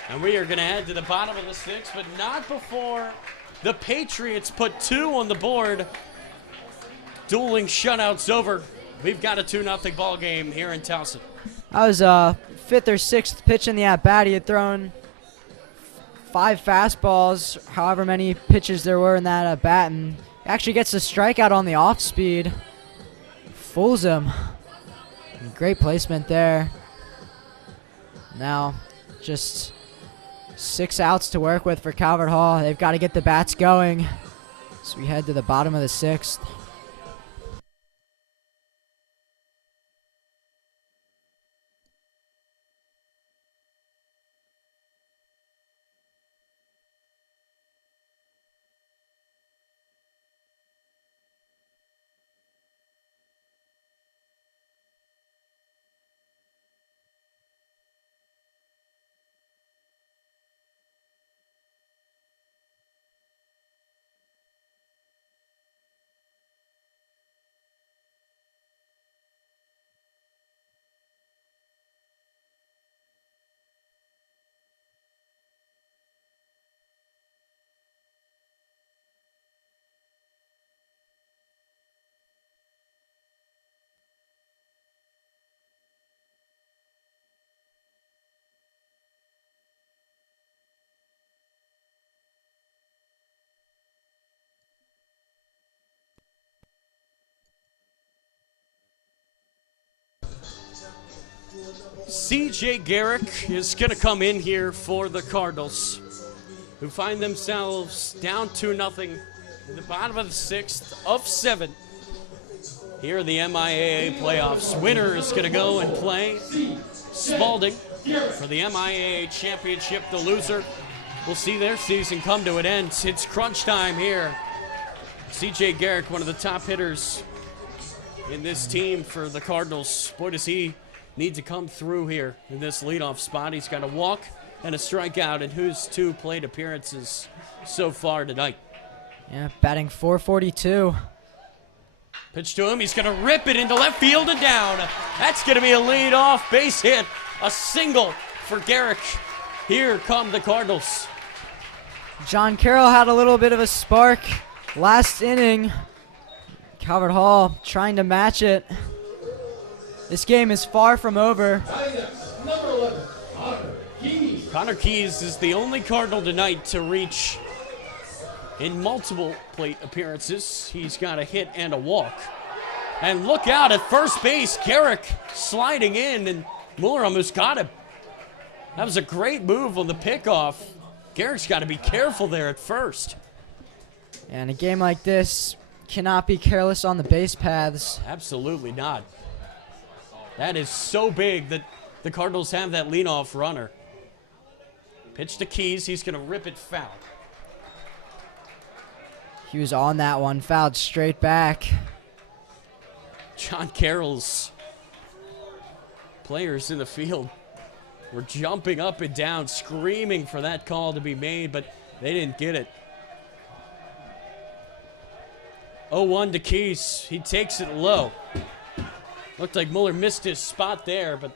And we are going to head to the bottom of the 6th, but not before the Patriots put 2 on the board. Dueling shutouts over. We've got a 2-0 ball game here in Towson. That was 5th or 6th pitch in the at-bat. He had thrown 5 fastballs, however many pitches there were in that at-bat, and actually gets a strikeout on the off-speed. Fools him. Great placement there. Now, just 6 outs to work with for Calvert Hall. They've got to get the bats going. So we head to the bottom of the 6th. C.J. Garrick is going to come in here for the Cardinals, who find themselves down 2-0 in the bottom of the 6th of 7. Here in the MIAA playoffs, winner is going to go and play Spalding for the MIAA championship. The loser will see their season come to an end. It's crunch time here. C.J. Garrick, one of the top hitters in this team for the Cardinals. Boy, does he need to come through here in this leadoff spot. He's got a walk and a strikeout in his 2 plate appearances so far tonight. Yeah, batting .442. Pitch to him. He's going to rip it into left field and down. That's going to be a leadoff base hit. A single for Garrick. Here come the Cardinals. John Carroll had a little bit of a spark last inning. Calvert Hall trying to match it. This game is far from over. Number 11, Connor Keys. Connor Keys is the only Cardinal tonight to reach in multiple plate appearances. He's got a hit and a walk. And look out at first base. Garrick sliding in, and Mueller almost got him. That was a great move on the pickoff. Garrick's got to be careful there at first. And a game like this cannot be careless on the base paths. Absolutely not. That is so big that the Cardinals have that leadoff runner. Pitch to Keys. He's going to rip it foul. He was on that one, fouled straight back. John Carroll's players in the field were jumping up and down, screaming for that call to be made, but they didn't get it. 0-1 to Keys. He takes it low. Looked like Mueller missed his spot there, but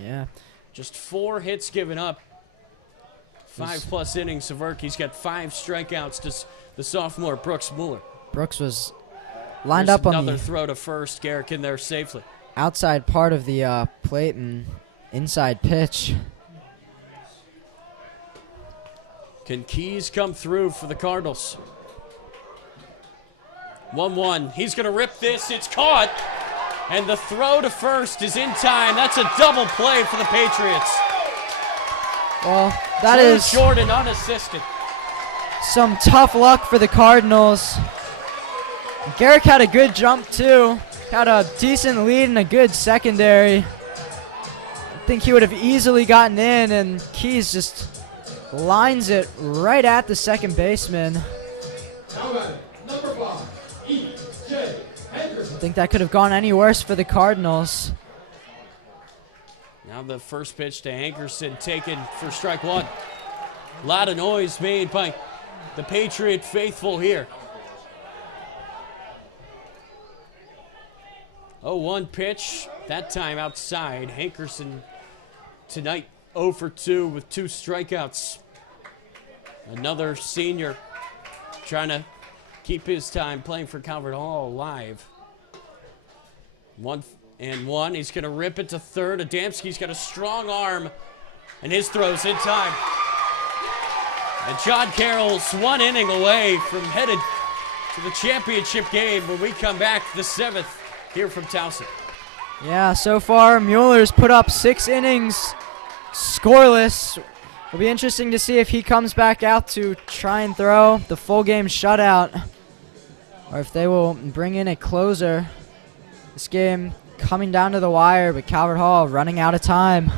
yeah, just 4 hits given up. 5+ innings of work. He's got 5 strikeouts to the sophomore Brooks Mueller. Brooks was lined There's up on another the throw to first. Garrick in there safely. outside part of the plate and inside pitch. Can Keys come through for the Cardinals? 1-1. He's going to rip this. It's caught. And the throw to first is in time. That's a double play for the Patriots. Well, that Too is short and unassisted. some tough luck for the Cardinals. Garrick had a good jump too. Had a decent lead and a good secondary. I think he would have easily gotten in, and Keys just lines it right at the second baseman. Now batting, number 5, E.J. Henderson. I think that could have gone any worse for the Cardinals. Now the first pitch to Hankerson taken for strike 1. A lot of noise made by the Patriot faithful here. 0-1 pitch, that time outside. Hankerson tonight 0 for 2 with 2 strikeouts. Another senior trying to keep his time playing for Calvert Hall alive. 1-1. He's going to rip it to third. Adamski's got a strong arm, and his throw's in time. And John Carroll's 1 inning away from headed to the championship game when we come back the 7th here from Towson. Yeah, so far Mueller's put up 6 innings scoreless. It'll be interesting to see if he comes back out to try and throw the full game shutout, or if they will bring in a closer. This game coming down to the wire, but Calvert Hall running out of time.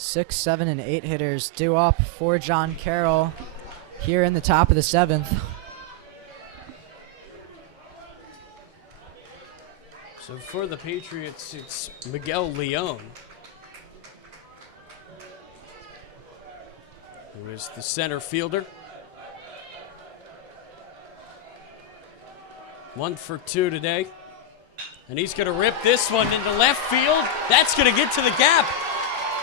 6, 7, and 8 hitters due up for John Carroll here in the top of the 7th. So for the Patriots, it's Miguel Leon, who is the center fielder. 1 for 2 today. And he's going to rip this one into left field. That's going to get to the gap.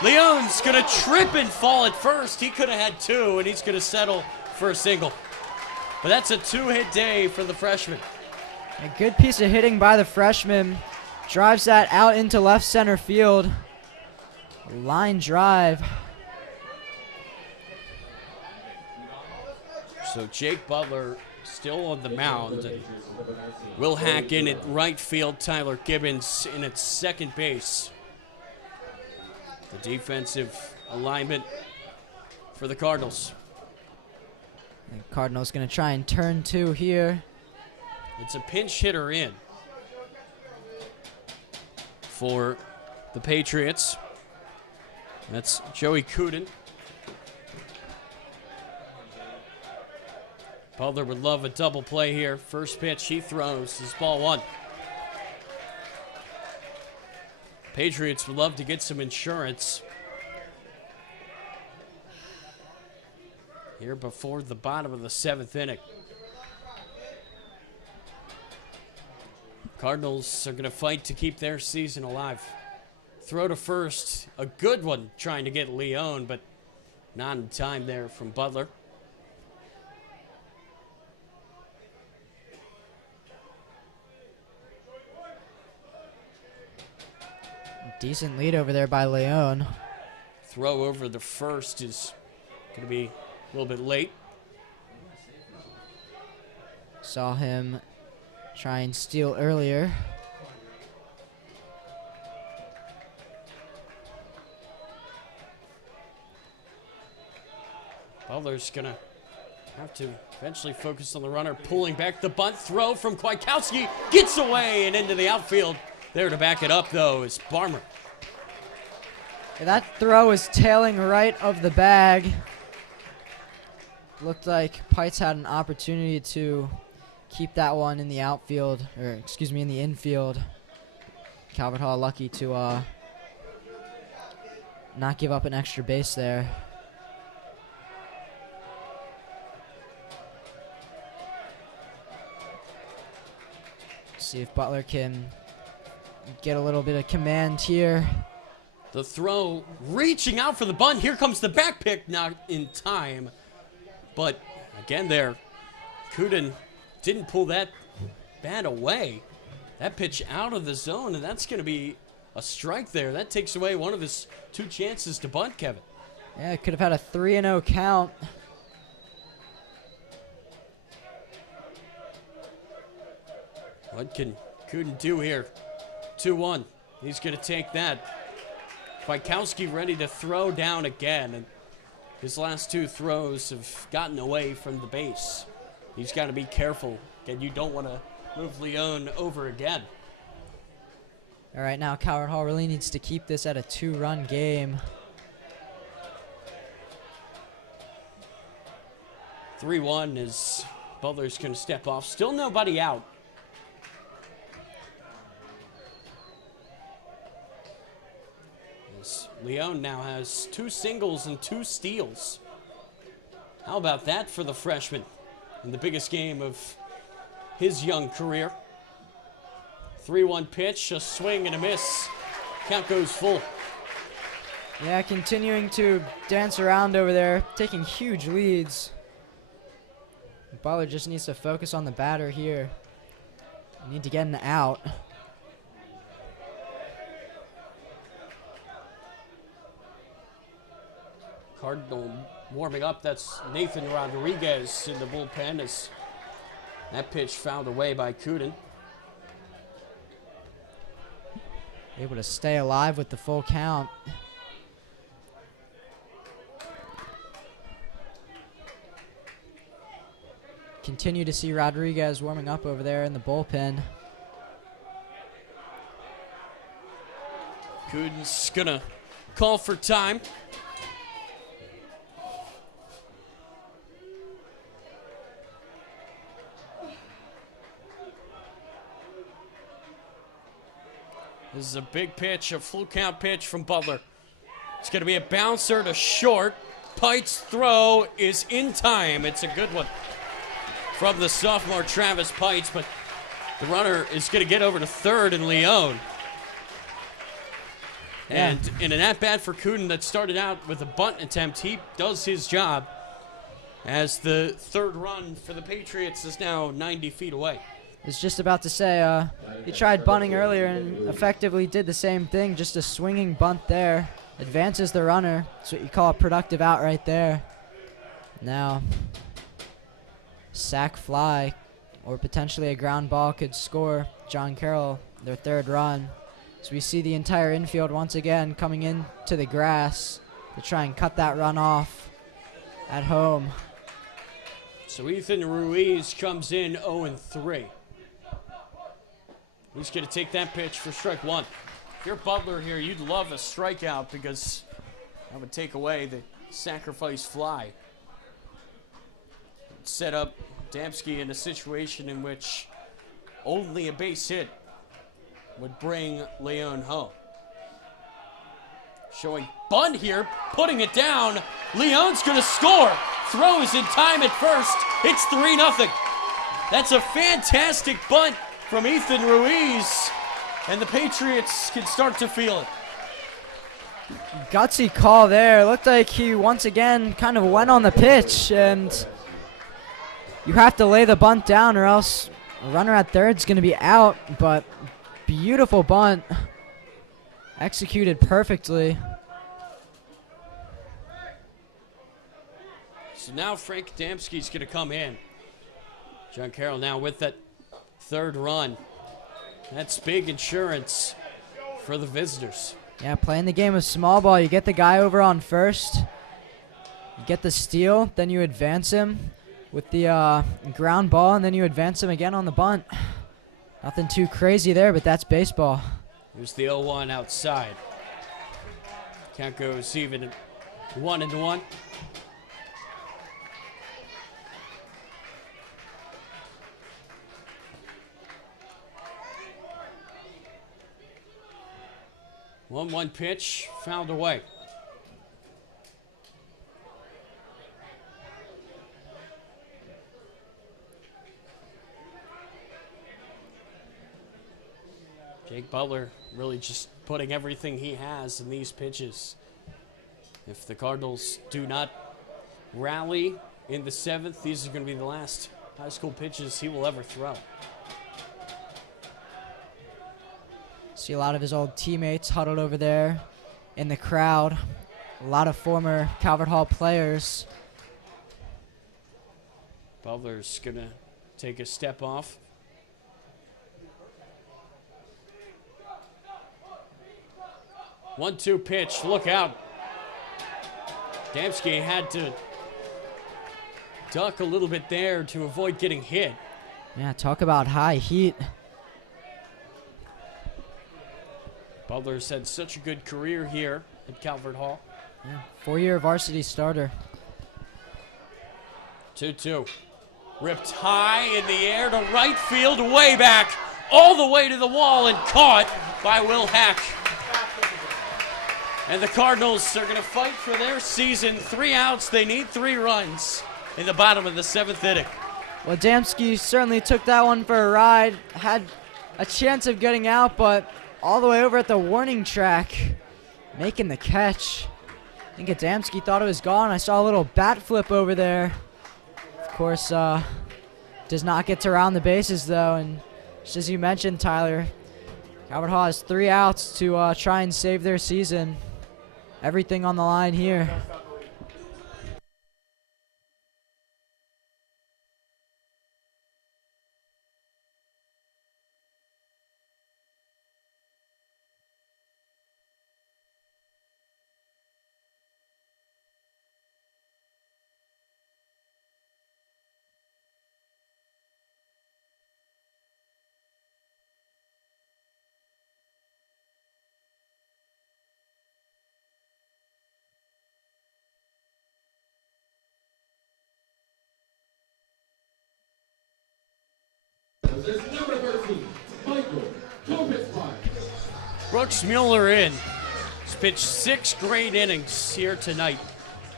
Leon's going to trip and fall at first. He could have had 2, and he's going to settle for a single. But that's a 2-hit day for the freshman. A good piece of hitting by the freshman. Drives that out into left center field. Line drive. So Jake Butler still on the mound. And Will Hack in at right field. Tyler Gibbons in at second base. The defensive alignment for the Cardinals. And Cardinals going to try and turn 2 here. It's a pinch hitter in for the Patriots. That's Joey Kuden. Butler would love a double play here. First pitch he throws is ball 1. Patriots would love to get some insurance here before the bottom of the 7th inning. Cardinals are going to fight to keep their season alive. Throw to first, a good one trying to get Leon, but not in time there from Butler. Decent lead over there by Leon. Throw over the first is going to be a little bit late. Saw him try and steal earlier. Butler's going to have to eventually focus on the runner, pulling back the bunt throw from Kwiatkowski. Gets away and into the outfield. There to back it up, though, is Barmer. Yeah, that throw is tailing right of the bag. Looked like Pites had an opportunity to keep that one in the outfield, or excuse me, in the infield. Calvert Hall lucky to not give up an extra base there. See if Butler can get a little bit of command here. The throw reaching out for the bunt. Here comes the back pick, not in time. But again there, Kuden didn't pull that bat away. That pitch out of the zone, and that's going to be a strike there. That takes away one of his 2 chances to bunt, Kevin. Yeah, could have had a 3-0 count. What can Kuden do here? 2-1. He's going to take that. Kwiatkowski ready to throw down again. And his last 2 throws have gotten away from the base. He's got to be careful. And you don't want to move Leon over again. All right, now Calvert Hall really needs to keep this at a 2-run game. 3-1 as Butler's going to step off. Still nobody out. As Leon now has 2 singles and 2 steals. How about that for the freshman in the biggest game of his young career? 3-1 pitch, a swing and a miss. Count goes full. Yeah, continuing to dance around over there, taking huge leads. Butler just needs to focus on the batter here. Need to get an out. Cardinal warming up. That's Nathan Rodriguez in the bullpen as that pitch fouled away by Kuden. Able to stay alive with the full count. Continue to see Rodriguez warming up over there in the bullpen. Kuden's gonna call for time. This is a big pitch, a full count pitch from Butler. It's going to be a bouncer to short. Pite's throw is in time. It's a good one from the sophomore Travis Pites, but the runner is going to get over to third in Leone. And in an at-bat for Cooten that started out with a bunt attempt, he does his job as the third run for the Patriots is now 90 feet away. I was just about to say, he tried bunting earlier and effectively did the same thing, just a swinging bunt there. Advances the runner. That's what you call a productive out right there. Now, sac fly or potentially a ground ball could score John Carroll their third run. So we see the entire infield once again coming into the grass to try and cut that run off at home. So Ethan Ruiz comes in 0-3. He's going to take that pitch for strike one. If you're Butler here, you'd love a strikeout because that would take away the sacrifice fly. Set up Damsky in a situation in which only a base hit would bring Leone home. Showing bunt here, putting it down. Leone's going to score. Throw is in time at first. It's 3-0. That's a fantastic bunt from Ethan Ruiz, and the Patriots can start to feel it. Gutsy call there. Looked like he once again kind of went on the pitch, and you have to lay the bunt down or else a runner at third is going to be out, but beautiful bunt. Executed perfectly. So now Frank Damsky's going to come in. John Carroll now with that third run. That's big insurance for the visitors. Yeah, playing the game of small ball. You get the guy over on first. You get the steal, then you advance him with the ground ball, and then you advance him again on the bunt. Nothing too crazy there, but that's baseball. Here's the 0-1 outside. Count goes even at 1-1. One pitch fouled away. Jake Butler really just putting everything he has in these pitches. If the Cardinals do not rally in the seventh, these are going to be the last high school pitches he will ever throw. See a lot of his old teammates huddled over there in the crowd. A lot of former Calvert Hall players. Butler's going to take a step off. One-two pitch, look out. Damsky had to duck a little bit there to avoid getting hit. Yeah, talk about high heat. Butler's had such a good career here at Calvert Hall. Yeah, 4-year varsity starter. 2-2. Ripped high in the air to right field, way back, all the way to the wall, and caught by Will Hack. And the Cardinals are going to fight for their season. 3 outs. They need 3 runs in the bottom of the 7th inning. Well, Damsky certainly took that one for a ride. Had a chance of getting out, but all the way over at the warning track, making the catch. I think Adamski thought it was gone. I saw a little bat flip over there. Of course, does not get to round the bases, though. And just as you mentioned, Tyler, Calvert Hall has 3 outs to try and save their season. Everything on the line here. That's number 13, Michael Kopitsmeyer. Brooks Mueller in. He's pitched 6 great innings here tonight.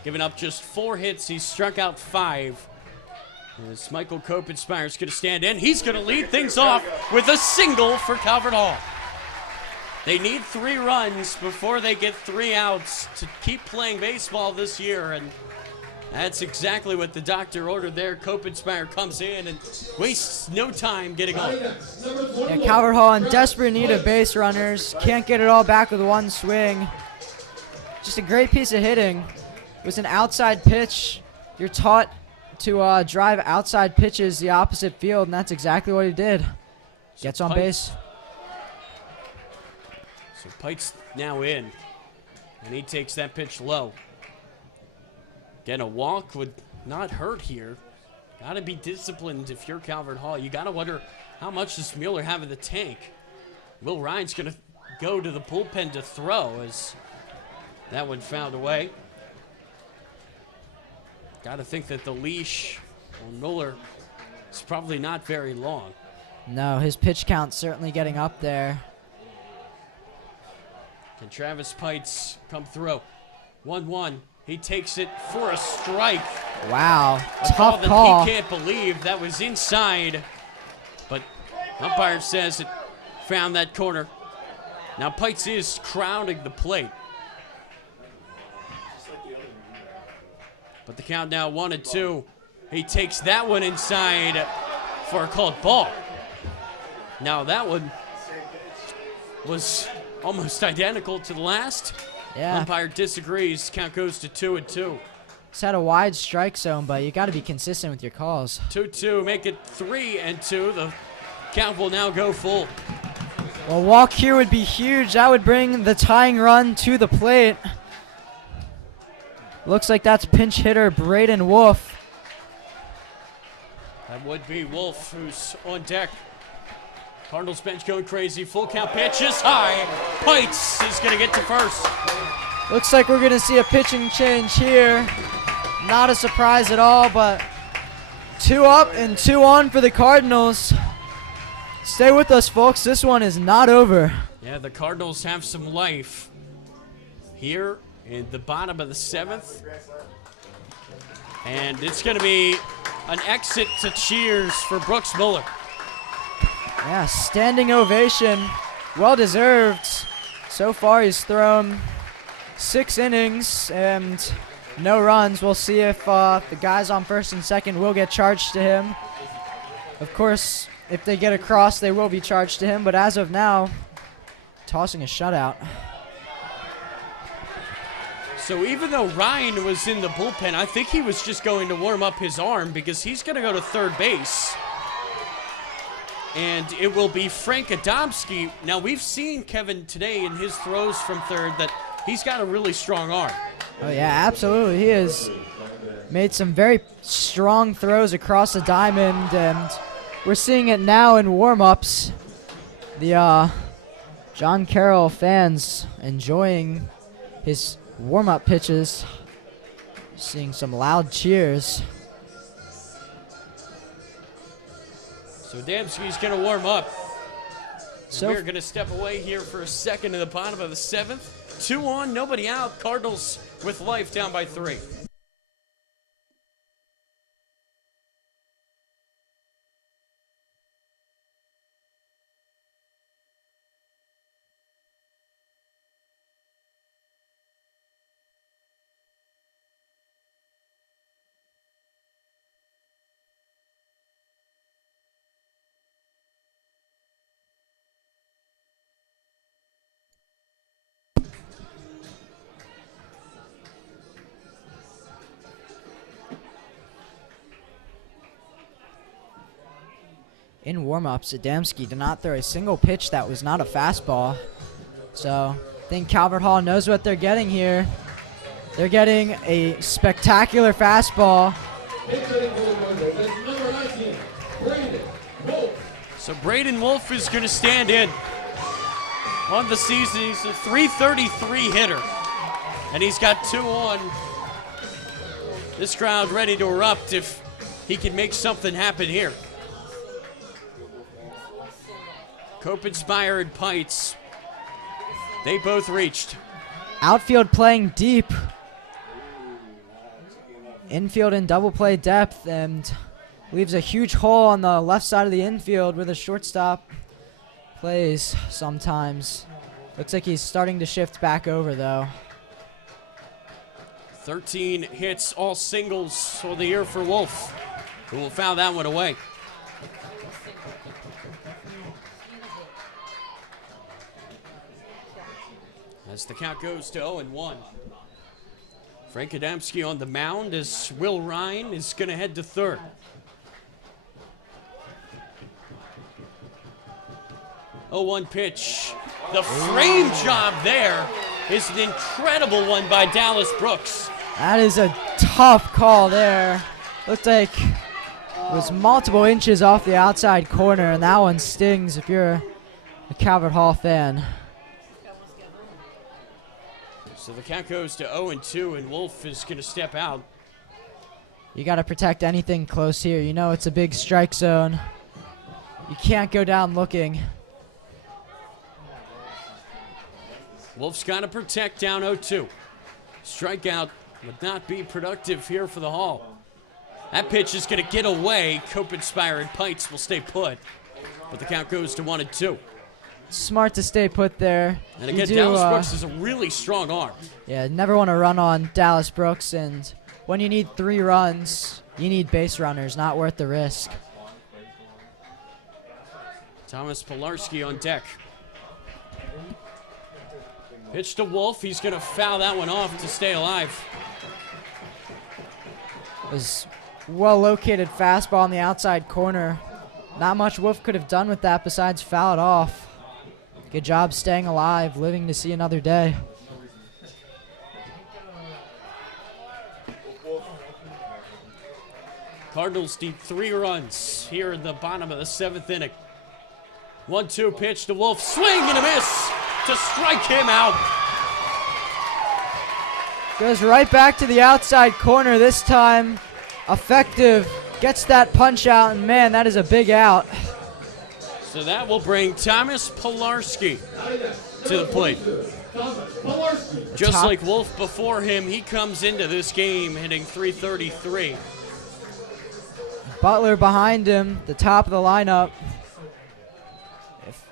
Giving up just 4 hits. He's struck out 5. As Michael Kopitsmeyer is going to stand in. He's going to lead things off with a single for Calvert Hall. They need 3 runs before they get 3 outs to keep playing baseball this year, and that's exactly what the doctor ordered there. Kopitsmeyer comes in and wastes no time getting on. Yeah, Calvert Hall in desperate need of base runners. Can't get it all back with one swing. Just a great piece of hitting. It was an outside pitch. You're taught to drive outside pitches the opposite field, and that's exactly what he did. Gets on base. So Pite's now in, and he takes that pitch low. Again, a walk would not hurt here. Got to be disciplined if you're Calvert Hall. You got to wonder how much does Mueller have in the tank. Will Ryan's going to go to the bullpen to throw as that one fouled away. Got to think that the leash on Mueller is probably not very long. No, his pitch count's certainly getting up there. Can Travis Pites come through? 1-1. He takes it for a strike. Wow, A tough that call. He can't believe that was inside, but umpire says it found that corner. Now Pites is crowding the plate. But the count now 1-2. He takes that one inside for a called ball. Now that one was almost identical to the last. Yeah. Umpire disagrees. Count goes to 2-2. It's had a wide strike zone, but you got to be consistent with your calls. 2-2, make it 3-2. The count will now go full. Well, walk here would be huge. That would bring the tying run to the plate. Looks like that's pinch hitter Braden Wolf. That would be Wolf, who's on deck. Cardinals bench going crazy. Full count pitch is high. Pites is going to get to first. Looks like we're going to see a pitching change here. Not a surprise at all, but 2 up and 2 on for the Cardinals. Stay with us, folks. This one is not over. Yeah, the Cardinals have some life here in the bottom of the 7th. And it's going to be an exit to cheers for Brooks Mueller. Yeah, standing ovation. Well deserved. So far, he's thrown 6 innings and no runs. We'll see if the guys on first and second will get charged to him. Of course, if they get across, they will be charged to him. But as of now, tossing a shutout. So even though Ryan was in the bullpen, I think he was just going to warm up his arm because he's going to go to third base. And it will be Frank Adamski. Now, we've seen Kevin today in his throws from third that he's got a really strong arm. Oh, yeah, absolutely. He has made some very strong throws across the diamond, and we're seeing it now in warm-ups. The John Carroll fans enjoying his warm-up pitches, seeing some loud cheers. So Adamski's going to warm up. So We're going to step away here for a second in the bottom of the 7th. 2 on, nobody out. Cardinals with life down by 3. in warm-ups, Adamski did not throw a single pitch that was not a fastball. So I think Calvert Hall knows what they're getting here. They're getting a spectacular fastball. So Braden Wolf is going to stand in. On the season, he's a .333 hitter. And he's got 2 on. This crowd ready to erupt if he can make something happen here. Cope-inspired Pites. They both reached. Outfield playing deep. Infield in double play depth and leaves a huge hole on the left side of the infield where the shortstop plays sometimes. Looks like he's starting to shift back over though. 13 hits, all singles for the year for Wolf, who will foul that one away. As the count goes to 0-1. Frank Adamski on the mound as Will Ryan is going to head to third. Oh, 1 pitch. The frame job there is an incredible one by Dallas Brooks. That is a tough call there. Looked like it was multiple inches off the outside corner, and that one stings if you're a Calvert Hall fan. So the count goes to 0-2, and Wolf is going to step out. You got to protect anything close here. You know it's a big strike zone. You can't go down looking. Wolf's got to protect down 0-2. Strikeout would not be productive here for the Hall. That pitch is going to get away. Cope-inspired Pites will stay put, but the count goes to 1-2. Smart to stay put there. And again, Dallas Brooks is a really strong arm. Yeah, never want to run on Dallas Brooks, and when you need 3 runs, you need base runners, not worth the risk. Thomas Pilarski on deck. Pitch to Wolf. He's going to foul that one off to stay alive. It was well-located fastball on the outside corner. Not much Wolf could have done with that besides foul it off. Good job staying alive, living to see another day. Cardinals need 3 runs here in the bottom of the 7th inning. 1-2 pitch to Wolf. Swing and a miss to strike him out. Goes right back to the outside corner this time. Effective. Gets that punch out, and man, that is a big out. So that will bring Thomas Pilarski to the plate. Just like Wolf before him, he comes into this game hitting .333. Butler behind him, the top of the lineup. If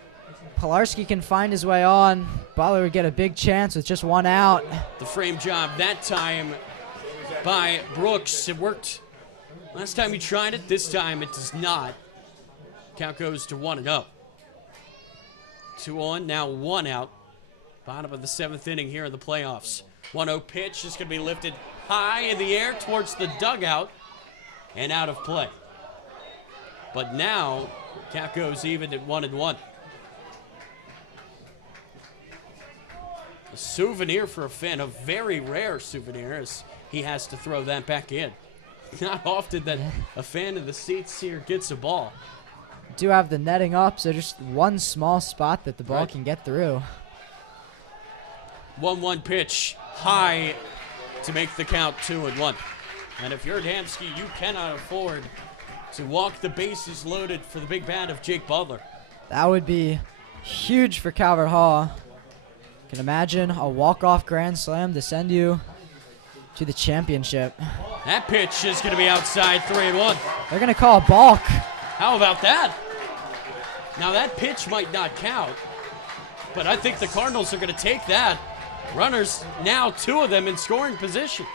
Pilarski can find his way on, Butler would get a big chance with just 1 out. The frame job that time by Brooks. It worked last time he tried it. This time it does not. Count goes to 1-0. 2 on, now 1 out. Bottom of the 7th inning here in the playoffs. 1-0 pitch is going to be lifted high in the air towards the dugout and out of play. But now, count goes even at 1-1. A souvenir for a fan, a very rare souvenir, as he has to throw that back in. Not often that a fan in the seats here gets a ball. Do have the netting up, so just one small spot that the ball can get through. 1-1 pitch, high to make the count 2-1. And if you're Adamski, you cannot afford to walk the bases loaded for the big bat of Jake Butler. That would be huge for Calvert Hall. Can imagine a walk-off grand slam to send you to the championship. That pitch is going to be outside 3-1. They're going to call a balk. How about that? Now that pitch might not count, but I think the Cardinals are going to take that. Runners, now 2 of them in scoring position.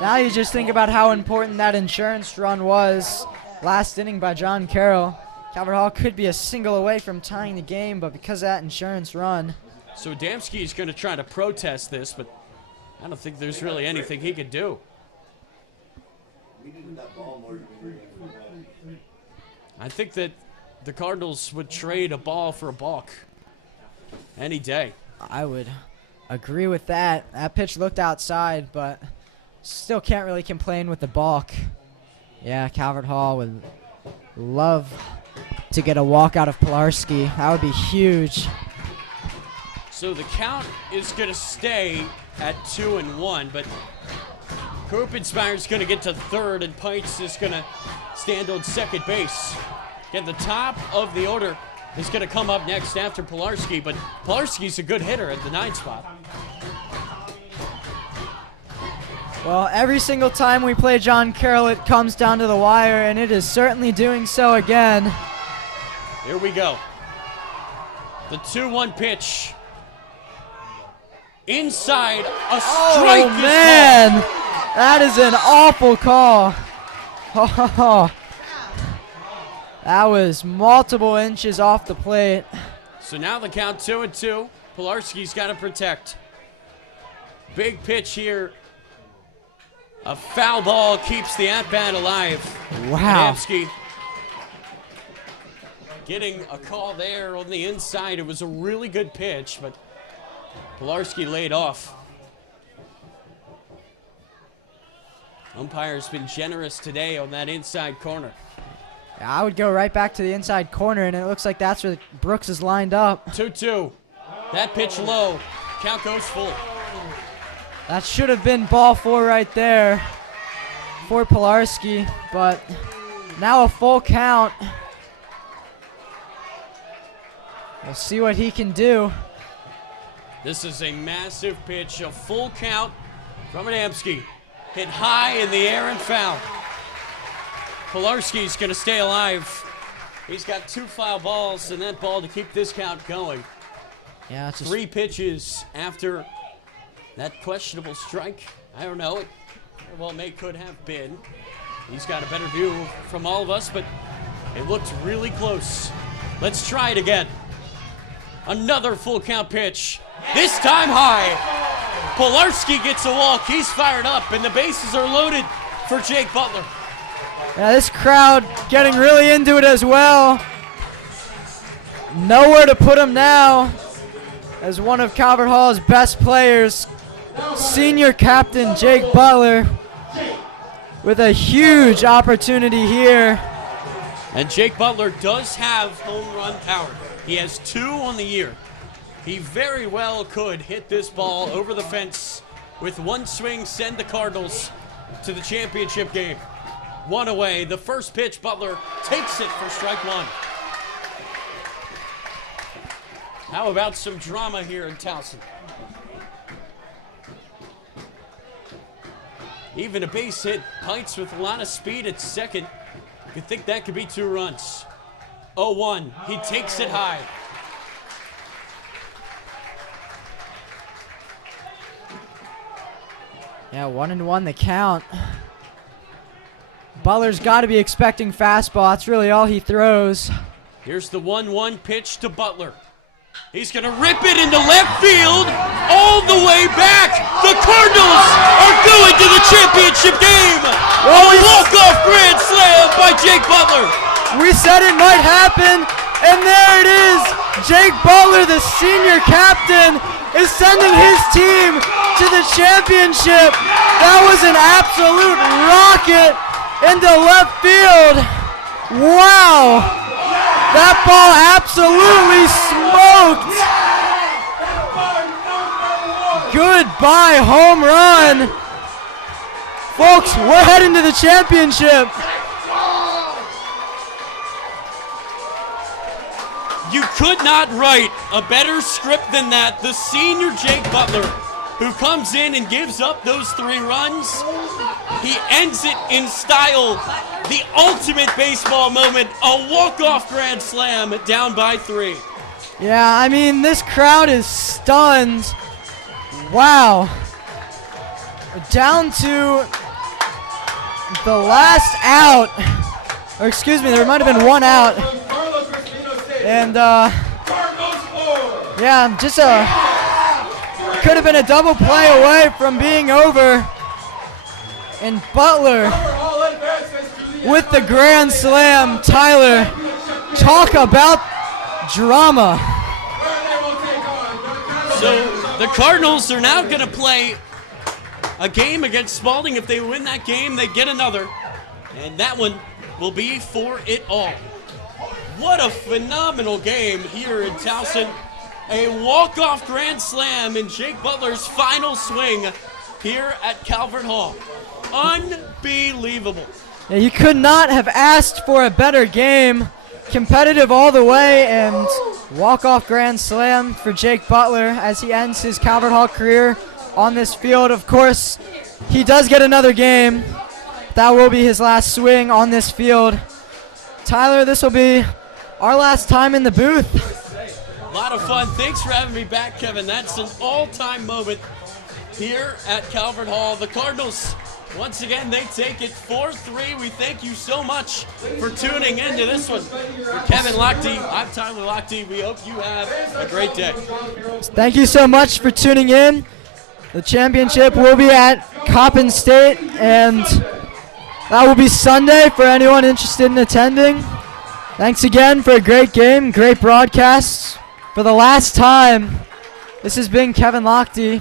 Now you just think about how important that insurance run was last inning by John Carroll. Calvert Hall could be a single away from tying the game, but because of that insurance run. So Adamski is going to try to protest this, but I don't think there's really anything he could do. I think that the Cardinals would trade a ball for a balk any day. I would agree with that. That pitch looked outside, but still can't really complain with the balk. Yeah, Calvert Hall would love to get a walk out of Pilarski. That would be huge. So the count is going to stay at 2-1, but Cope Inspire's going to get to third, and Pikes is going to stand on second base. Again, the top of the order is going to come up next after Pilarski, but Pilarski's a good hitter at the 9 spot. Well, every single time we play John Carroll, it comes down to the wire, and it is certainly doing so again. Here we go. The 2-1 pitch. Inside, a strike. Oh, man. That is an awful call. Oh, that was multiple inches off the plate. So now the count 2-2. Pilarski's got to protect. Big pitch here. A foul ball keeps the at-bat alive. Wow. Adamski getting a call there on the inside. It was a really good pitch, but Pilarski laid off. Umpire's been generous today on that inside corner. Yeah, I would go right back to the inside corner, and it looks like that's where Brooks is lined up. 2-2. That pitch low. Count goes full. That should have been ball 4 right there for Pilarski, but now a full count. We'll see what he can do. This is a massive pitch, a full count from Adamski. Hit high in the air and foul. Pilarski's going to stay alive. He's got 2 foul balls and that ball to keep this count going. Yeah, it's 3 pitches after that questionable strike. I don't know. It very well could have been. He's got a better view from all of us, but it looked really close. Let's try it again. Another full count pitch. This time high. Pilarski gets a walk. He's fired up, and the bases are loaded for Jake Butler. Yeah, this crowd getting really into it as well. Nowhere to put him now as one of Calvert Hall's best players, senior captain Jake Butler, with a huge opportunity here. And Jake Butler does have home run power. He has 2 on the year. He very well could hit this ball over the fence with one swing, send the Cardinals to the championship game. 1 away. The first pitch, Butler takes it for strike 1. How about some drama here in Towson? Even a base hit, Heights with a lot of speed at second. You could think that could be 2 runs. 0-1, he takes it high. Yeah, 1-1 the count. Butler's got to be expecting fastball. That's really all he throws. Here's the 1-1 pitch to Butler. He's going to rip it into left field all the way back. The Cardinals are going to the championship game. A walk-off grand slam by Jake Butler. We said it might happen, and there it is. Jake Butler, the senior captain, is sending his team to the championship. That was an absolute rocket into left field. Wow. That ball absolutely smoked. Goodbye home run. Folks, we're heading to the championship. You could not write a better script than that. The senior Jake Butler, who comes in and gives up those 3 runs, he ends it in style. The ultimate baseball moment, a walk-off grand slam down by 3. Yeah, I mean, this crowd is stunned. Wow. Down to the last out. Or excuse me, there might have been 1 out. And, yeah, just could have been a double play away from being over. And Butler with the grand slam. Tyler, talk about drama. So the Cardinals are now going to play a game against Spalding. If they win that game, they get another. And that one will be for it all. What a phenomenal game here in Towson. A walk-off grand slam in Jake Butler's final swing here at Calvert Hall. Unbelievable. Yeah, you could not have asked for a better game. competitive all the way, and walk-off grand slam for Jake Butler as he ends his Calvert Hall career on this field. Of course, he does get another game. That will be his last swing on this field. Tyler, this will be our last time in the booth. A lot of fun. Thanks for having me back, Kevin. That's an all-time moment here at Calvert Hall. The Cardinals, once again, they take it 4-3. We thank you so much for tuning into this one. For Kevin Lochte, I'm Tyler Lochte. We hope you have a great day. Thank you so much for tuning in. The championship will be at Coppin State, and that will be Sunday for anyone interested in attending. Thanks again for a great game, great broadcast. For the last time, this has been Kevin Lochte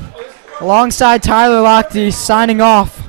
alongside Tyler Lochte signing off.